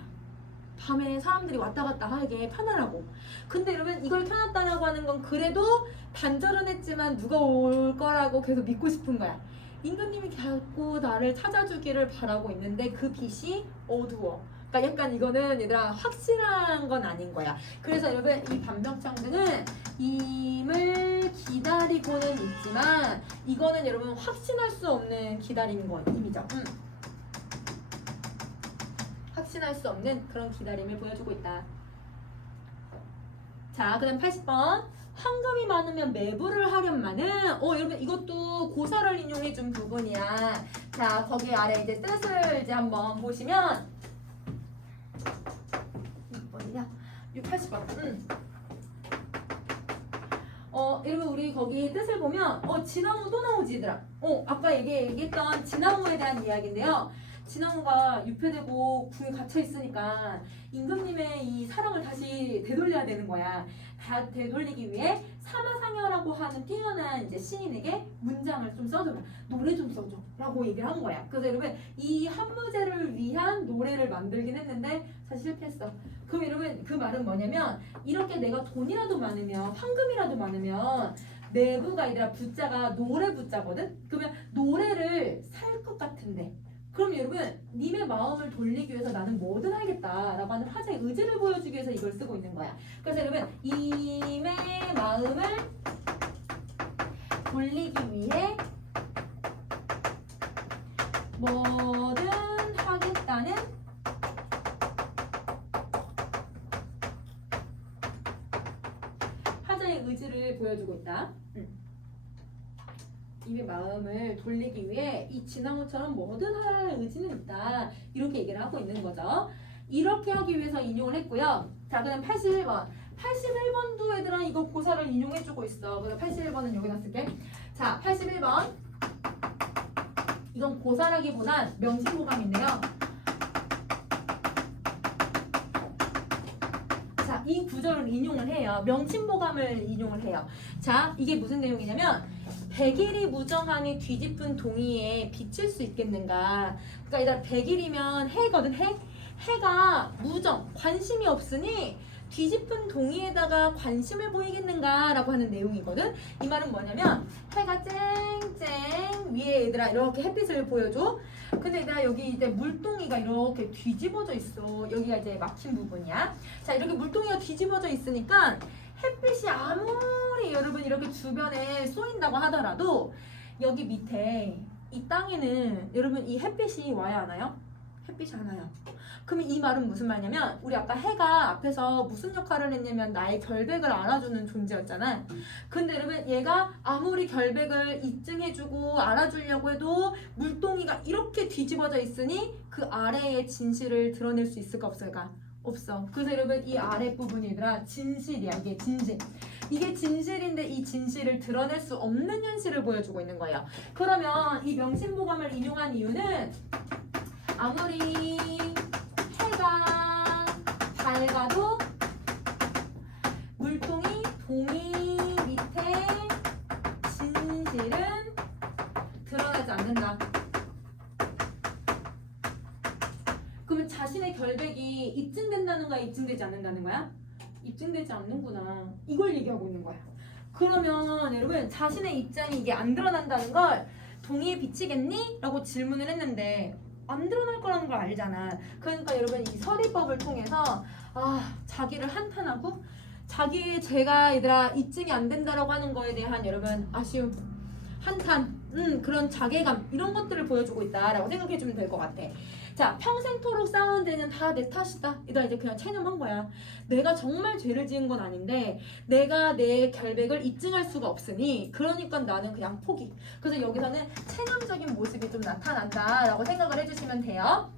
밤에 사람들이 왔다 갔다 하게 편하라고. 근데 여러분 이걸 켜놨다라고 하는 건 그래도 단절은 했지만 누가 올 거라고 계속 믿고 싶은 거야. 임금님이 자꾸 나를 찾아주기를 바라고 있는데 그 빛이 어두워. 그러니까 약간 이거는 얘들아 확실한 건 아닌 거야. 그래서 여러분 이 반벽청등은 임을 기다리고는 있지만 이거는 여러분 확신할 수 없는 기다림인 거임이죠. 확신할 수 없는 그런 기다림을 보여주고 있다. 자, 그 다음 80번. 황금이 많으면 매부를 하련마는 여러분 이것도 고사를 인용해준 부분이야. 자, 거기 아래 이제 뜻을 이제 한번 보시면 어디냐? 80번. 여러분 우리 거기 뜻을 보면 진나무 또 나오지 얘들아. 아까 얘기했던 진나무에 대한 이야기인데요. 진나무가 유폐되고 궁에 갇혀 있으니까 임금님의 이 사랑을 다시 되돌려야 되는 거야. 다 되돌리기 위해 사마상여라고 하는 뛰어난 이제 시인에게 문장을 좀 써줘라. 노래 좀 써줘라고 얘기를 한 거야. 그래서 여러분 이 한무제를 위한 노래를 만들긴 했는데 사실 실패했어. 그럼 여러분 그 말은 뭐냐면 이렇게 내가 돈이라도 많으면 황금이라도 많으면 내부가 아니라 부자가 노래 부자거든. 그러면 노래를 살 것 같은데. 그럼 여러분 님의 마음을 돌리기 위해서 나는 뭐든 하겠다라고 하는 화자의 의지를 보여주기 위해서 이걸 쓰고 있는 거야. 그래서 여러분 님의 마음을 돌리기 위해 뭐든 하겠다는 화자의 의지를 보여주고 있다. 님의 마음을 돌리기 위해 이 진나무처럼 뭐든 할 의지는 있다. 이렇게 얘기를 하고 있는 거죠. 이렇게 하기 위해서 인용을 했고요. 자, 그다음 81번. 81번도 얘들아 이거 고사를 인용해주고 있어. 그래서 81번은 여기다 쓸게. 자, 81번. 이건 고사라기보단 명칭보감인데요. 자, 이 구절을 인용을 해요. 명칭보감을 인용을 해요. 자, 이게 무슨 내용이냐면 백일이 무정하니 뒤집은 동이에 비칠 수 있겠는가. 그러니까 일단 백일이면 해거든. 해가 무정, 관심이 없으니 뒤집은 동이에다가 관심을 보이겠는가 라고 하는 내용이거든. 이 말은 뭐냐면 해가 쨍쨍 위에 얘들아 이렇게 햇빛을 보여줘. 근데 얘들아 여기 이제 물동이가 이렇게 뒤집어져 있어. 여기가 이제 막힌 부분이야. 자, 이렇게 물동이가 뒤집어져 있으니까 햇빛이 아무리 여러분 이렇게 주변에 쏘인다고 하더라도 여기 밑에 이 땅에는 여러분 이 햇빛이 와야 하나요? 햇빛이 안 와요. 그러면 이 말은 무슨 말이냐면 우리 아까 해가 앞에서 무슨 역할을 했냐면 나의 결백을 알아주는 존재였잖아. 근데 여러분 얘가 아무리 결백을 입증해주고 알아주려고 해도 물동이가 이렇게 뒤집어져 있으니 그 아래의 진실을 드러낼 수 있을까 없을까? 없어. 그래서 여러분 이 아랫부분이 얘들아 진실이야. 이게 진실. 이게 진실인데 이 진실을 드러낼 수 없는 현실을 보여주고 있는 거예요. 그러면 이 명심보감을 인용한 이유는 아무리 해가 밝아도 물통이 동이 밑에 진실은 드러나지 않는다. 그러면 자신의 결백이 입증된다는 거야? 입증되지 않는다는 거야? 입증되지 않는구나. 이걸 얘기하고 있는 거야. 그러면 여러분 자신의 입장이 이게 안 드러난다는 걸 동의에 비치겠니? 라고 질문을 했는데 안 드러날 거라는 걸 알잖아. 그러니까 여러분 이 서리법을 통해서 자기를 한탄하고 자기 제가 얘들아 입증이 안 된다라고 하는 거에 대한 여러분 아쉬움, 한탄, 그런 자괴감 이런 것들을 보여주고 있다라고 생각해주면 될 것 같아. 자, 평생토록 싸운 데는 다 내 탓이다. 이다 이제 그냥 체념한 거야. 내가 정말 죄를 지은 건 아닌데 내가 내 결백을 입증할 수가 없으니 그러니까 나는 그냥 포기. 그래서 여기서는 체념적인 모습이 좀 나타난다라고 생각을 해주시면 돼요.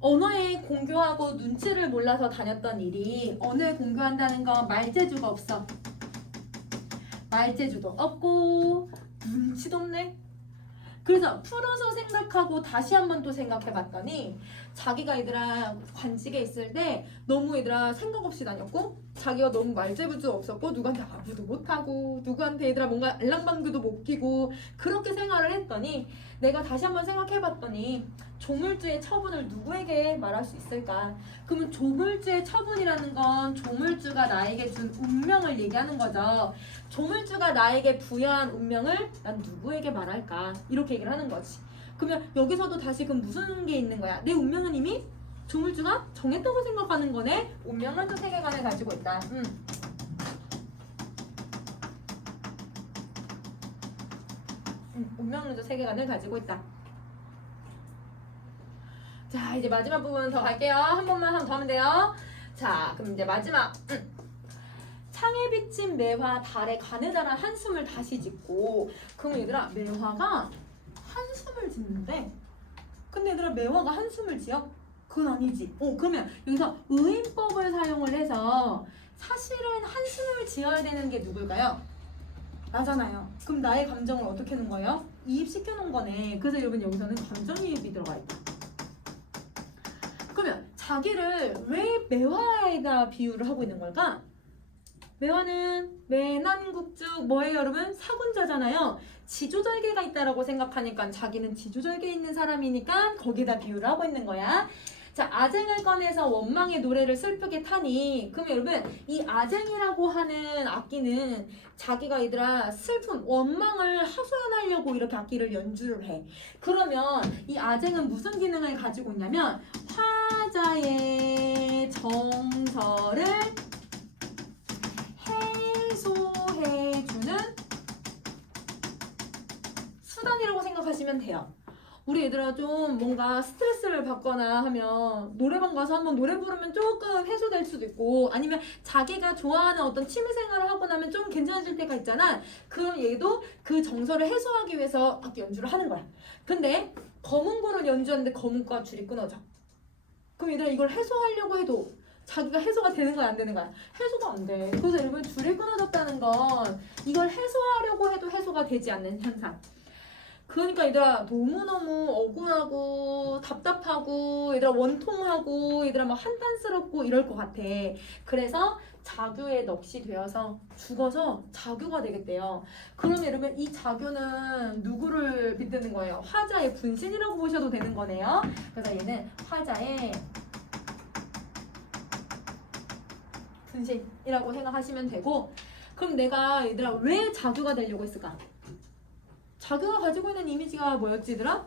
언어에 공교하고 눈치를 몰라서 다녔던 일이 언어에 공교한다는 건 말재주가 없어. 말재주도 없고 눈치도 없네. 그래서 풀어서 생각하고 다시 한번 또 생각해봤더니 자기가 얘들아 관직에 있을 때 너무 얘들아 생각 없이 다녔고 자기가 너무 말재주도 없었고 누구한테 아부도 못하고 누구한테 얘들아 뭔가 알랑방귀도 못 끼고 그렇게 생활을 했더니 내가 다시 한번 생각해봤더니 조물주의 처분을 누구에게 말할 수 있을까? 그러면 조물주의 처분이라는 건 조물주가 나에게 준 운명을 얘기하는 거죠. 조물주가 나에게 부여한 운명을 난 누구에게 말할까? 이렇게 얘기를 하는 거지. 그러면 여기서도 다시 그럼 무슨 게 있는 거야? 내 운명은 이미 조물주가 정했다고 생각하는 거네. 운명은 또 세계관을 가지고 있다. 운명은 또 세계관을 가지고 있다. 자, 이제 마지막 부분 더 갈게요. 한 번만 더 하면 돼요. 자, 그럼 이제 마지막. 창에 비친 매화 달에 가느다란 한숨을 다시 짓고. 그럼 얘들아, 매화가 한숨을 짓는데 근데 얘들아, 매화가 한숨을 지어? 그건 아니지. 그러면 여기서 의인법을 사용을 해서 사실은 한숨을 지어야 되는 게 누굴까요? 나잖아요. 그럼 나의 감정을 어떻게 하는 거예요? 이입시켜 놓은 거네. 그래서 여러분 여기서는 감정이입이 들어가 있다. 그러면 자기를 왜 매화에다 비유를 하고 있는 걸까? 매화는 매난국죽 뭐예요 여러분? 사군자잖아요. 지조절개가 있다라고 생각하니까 자기는 지조절개 있는 사람이니까 거기다 비유를 하고 있는 거야. 자, 아쟁을 꺼내서 원망의 노래를 슬프게 타니 그러면 여러분 이 아쟁이라고 하는 악기는 자기가 얘들아 슬픔, 원망을 하소연하려고 이렇게 악기를 연주를 해. 그러면 이 아쟁은 무슨 기능을 가지고 있냐면 화자의 정서를 해소해주는 수단이라고 생각하시면 돼요. 우리 얘들아 좀 뭔가 스트레스를 받거나 하면 노래방 가서 한번 노래 부르면 조금 해소될 수도 있고 아니면 자기가 좋아하는 어떤 취미생활을 하고 나면 좀 괜찮아질 때가 있잖아. 그럼 얘도 그 정서를 해소하기 위해서 악기 연주를 하는 거야. 근데 검은고를 연주하는데 검은고가 줄이 끊어져. 그럼 얘들아 이걸 해소하려고 해도 자기가 해소가 되는 거야 안 되는 거야? 해소가 안 돼. 그래서 여러분 줄이 끊어졌다는 건 이걸 해소하려고 해도 해소가 되지 않는 현상. 그러니까 얘들아 너무너무 억울하고 답답하고 얘들아 원통하고 얘들아 막 한탄스럽고 이럴 것 같아. 그래서 자교에 넋이 되어서 죽어서 자교가 되겠대요. 그럼 여러분 이 자교는 누구를 빗대는 거예요? 화자의 분신이라고 보셔도 되는 거네요. 그래서 얘는 화자의 분신이라고 생각하시면 되고 그럼 내가 얘들아 왜 자교가 되려고 했을까? 자교가 가지고 있는 이미지가 뭐였지 얘들아?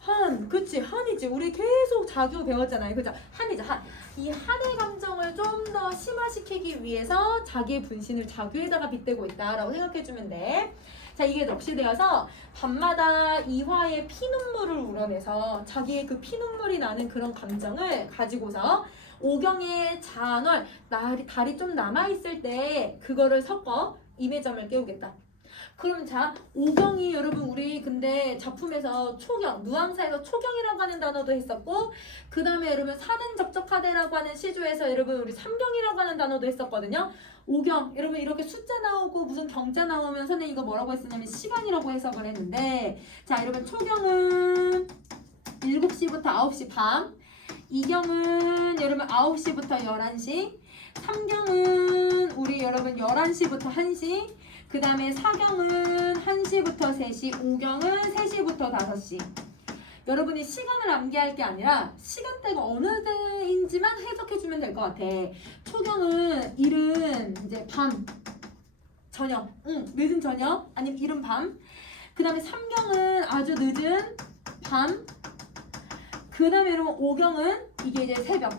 한, 그치 한이지. 우리 계속 자교 배웠잖아요. 그죠? 한이죠 한. 이 한의 감정을 좀 더 심화시키기 위해서 자기의 분신을 자교에다가 빗대고 있다라고 생각해주면 돼. 자, 이게 넋이 되어서 밤마다 이화의 피눈물을 우러내서 자기의 그 피눈물이 나는 그런 감정을 가지고서 오경의 잔월, 달이 좀 남아있을 때 그거를 섞어 임의점을 깨우겠다. 그럼 자, 오경이 여러분 우리 근데 작품에서 초경, 무항사에서 초경이라고 하는 단어도 했었고 그 다음에 여러분 사는 적적하대라고 하는 시조에서 여러분 우리 삼경이라고 하는 단어도 했었거든요. 오경, 여러분 이렇게 숫자 나오고 무슨 경자 나오면 선생님 이거 뭐라고 했었냐면 시간이라고 해석을 했는데 자, 여러분 초경은 7시부터 9시 밤, 이경은 여러분 9시부터 11시, 삼경은 우리 여러분 11시부터 1시, 그 다음에 사경은 1시부터 3시, 오경은 3시부터 5시. 여러분이 시간을 암기할 게 아니라 시간대가 어느 때인지만 해석해주면 될 것 같아. 초경은 이른 이제 밤, 저녁, 늦은 저녁, 아니면 이른 밤. 그 다음에 삼경은 아주 늦은 밤. 그 다음에 여러분 오경은 이게 이제 새벽.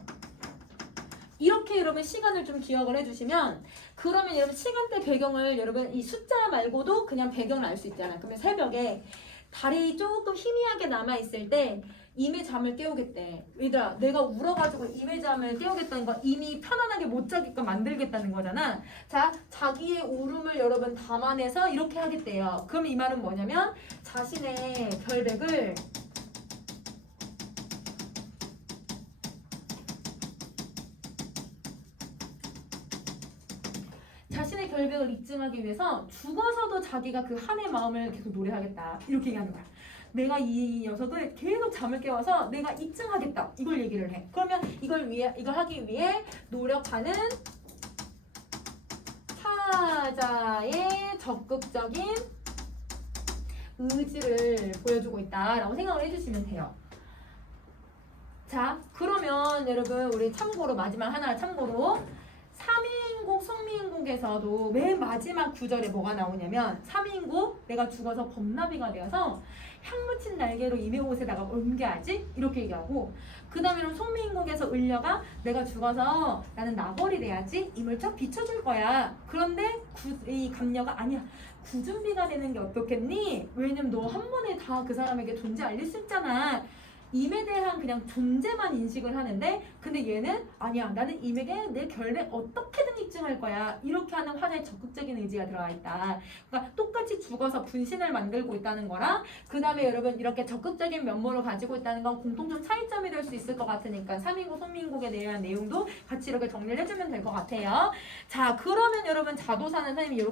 이렇게 여러분 시간을 좀 기억을 해주시면 그러면 여러분 시간대 배경을 여러분 이 숫자 말고도 그냥 배경을 알 수 있잖아요. 그러면 새벽에 달이 조금 희미하게 남아있을 때 임의 잠을 깨우겠대. 얘들아 내가 울어가지고 임의 잠을 깨우겠다는 건 이미 편안하게 못 자게끔 만들겠다는 거잖아. 자, 자기의 울음을 여러분 담아내서 이렇게 하겠대요. 그럼 이 말은 뭐냐면 자신의 결백을 자신의 결백을 입증하기 위해서 죽어서도 자기가 그 한의 마음을 계속 노래하겠다. 이렇게 얘기하는 거야. 내가 이 녀석을 계속 잠을 깨워서 내가 입증하겠다. 이걸 얘기를 해. 그러면 이걸 하기 위해 노력하는 타자의 적극적인 의지를 보여주고 있다라고 생각을 해주시면 돼요. 자, 그러면 여러분 우리 참고로 마지막 하나 참고로 3인국 성민국에서도 맨 마지막 구절에 뭐가 나오냐면 3인국 내가 죽어서 범나비가 되어서 향 묻힌 날개로 임의 옷에다가 옮겨야지 이렇게 얘기하고 그 다음에는 송민국에서 을려가 내가 죽어서 나는 나벌이 돼야지 임을 쫙 비춰줄 거야. 그런데 이 감녀가 아니야. 구준비가 되는 게 어떻겠니? 왜냐면 너 한 번에 다 그 사람에게 존재 알릴 수 있잖아. 임에 대한 그냥 존재만 인식을 하는데 근데 얘는 아니야 나는 임에게 내 결례 어떻게든 입증할 거야 이렇게 하는 화자의 적극적인 의지가 들어가 있다. 그러니까 똑같이 죽어서 분신을 만들고 있다는 거랑 그 다음에 여러분 이렇게 적극적인 면모를 가지고 있다는 건 공통점 차이점이 될 수 있을 것 같으니까 3인국 송민국에 대한 내용도 같이 이렇게 정리를 해주면 될 것 같아요. 자, 그러면 여러분 자도사는 선생님이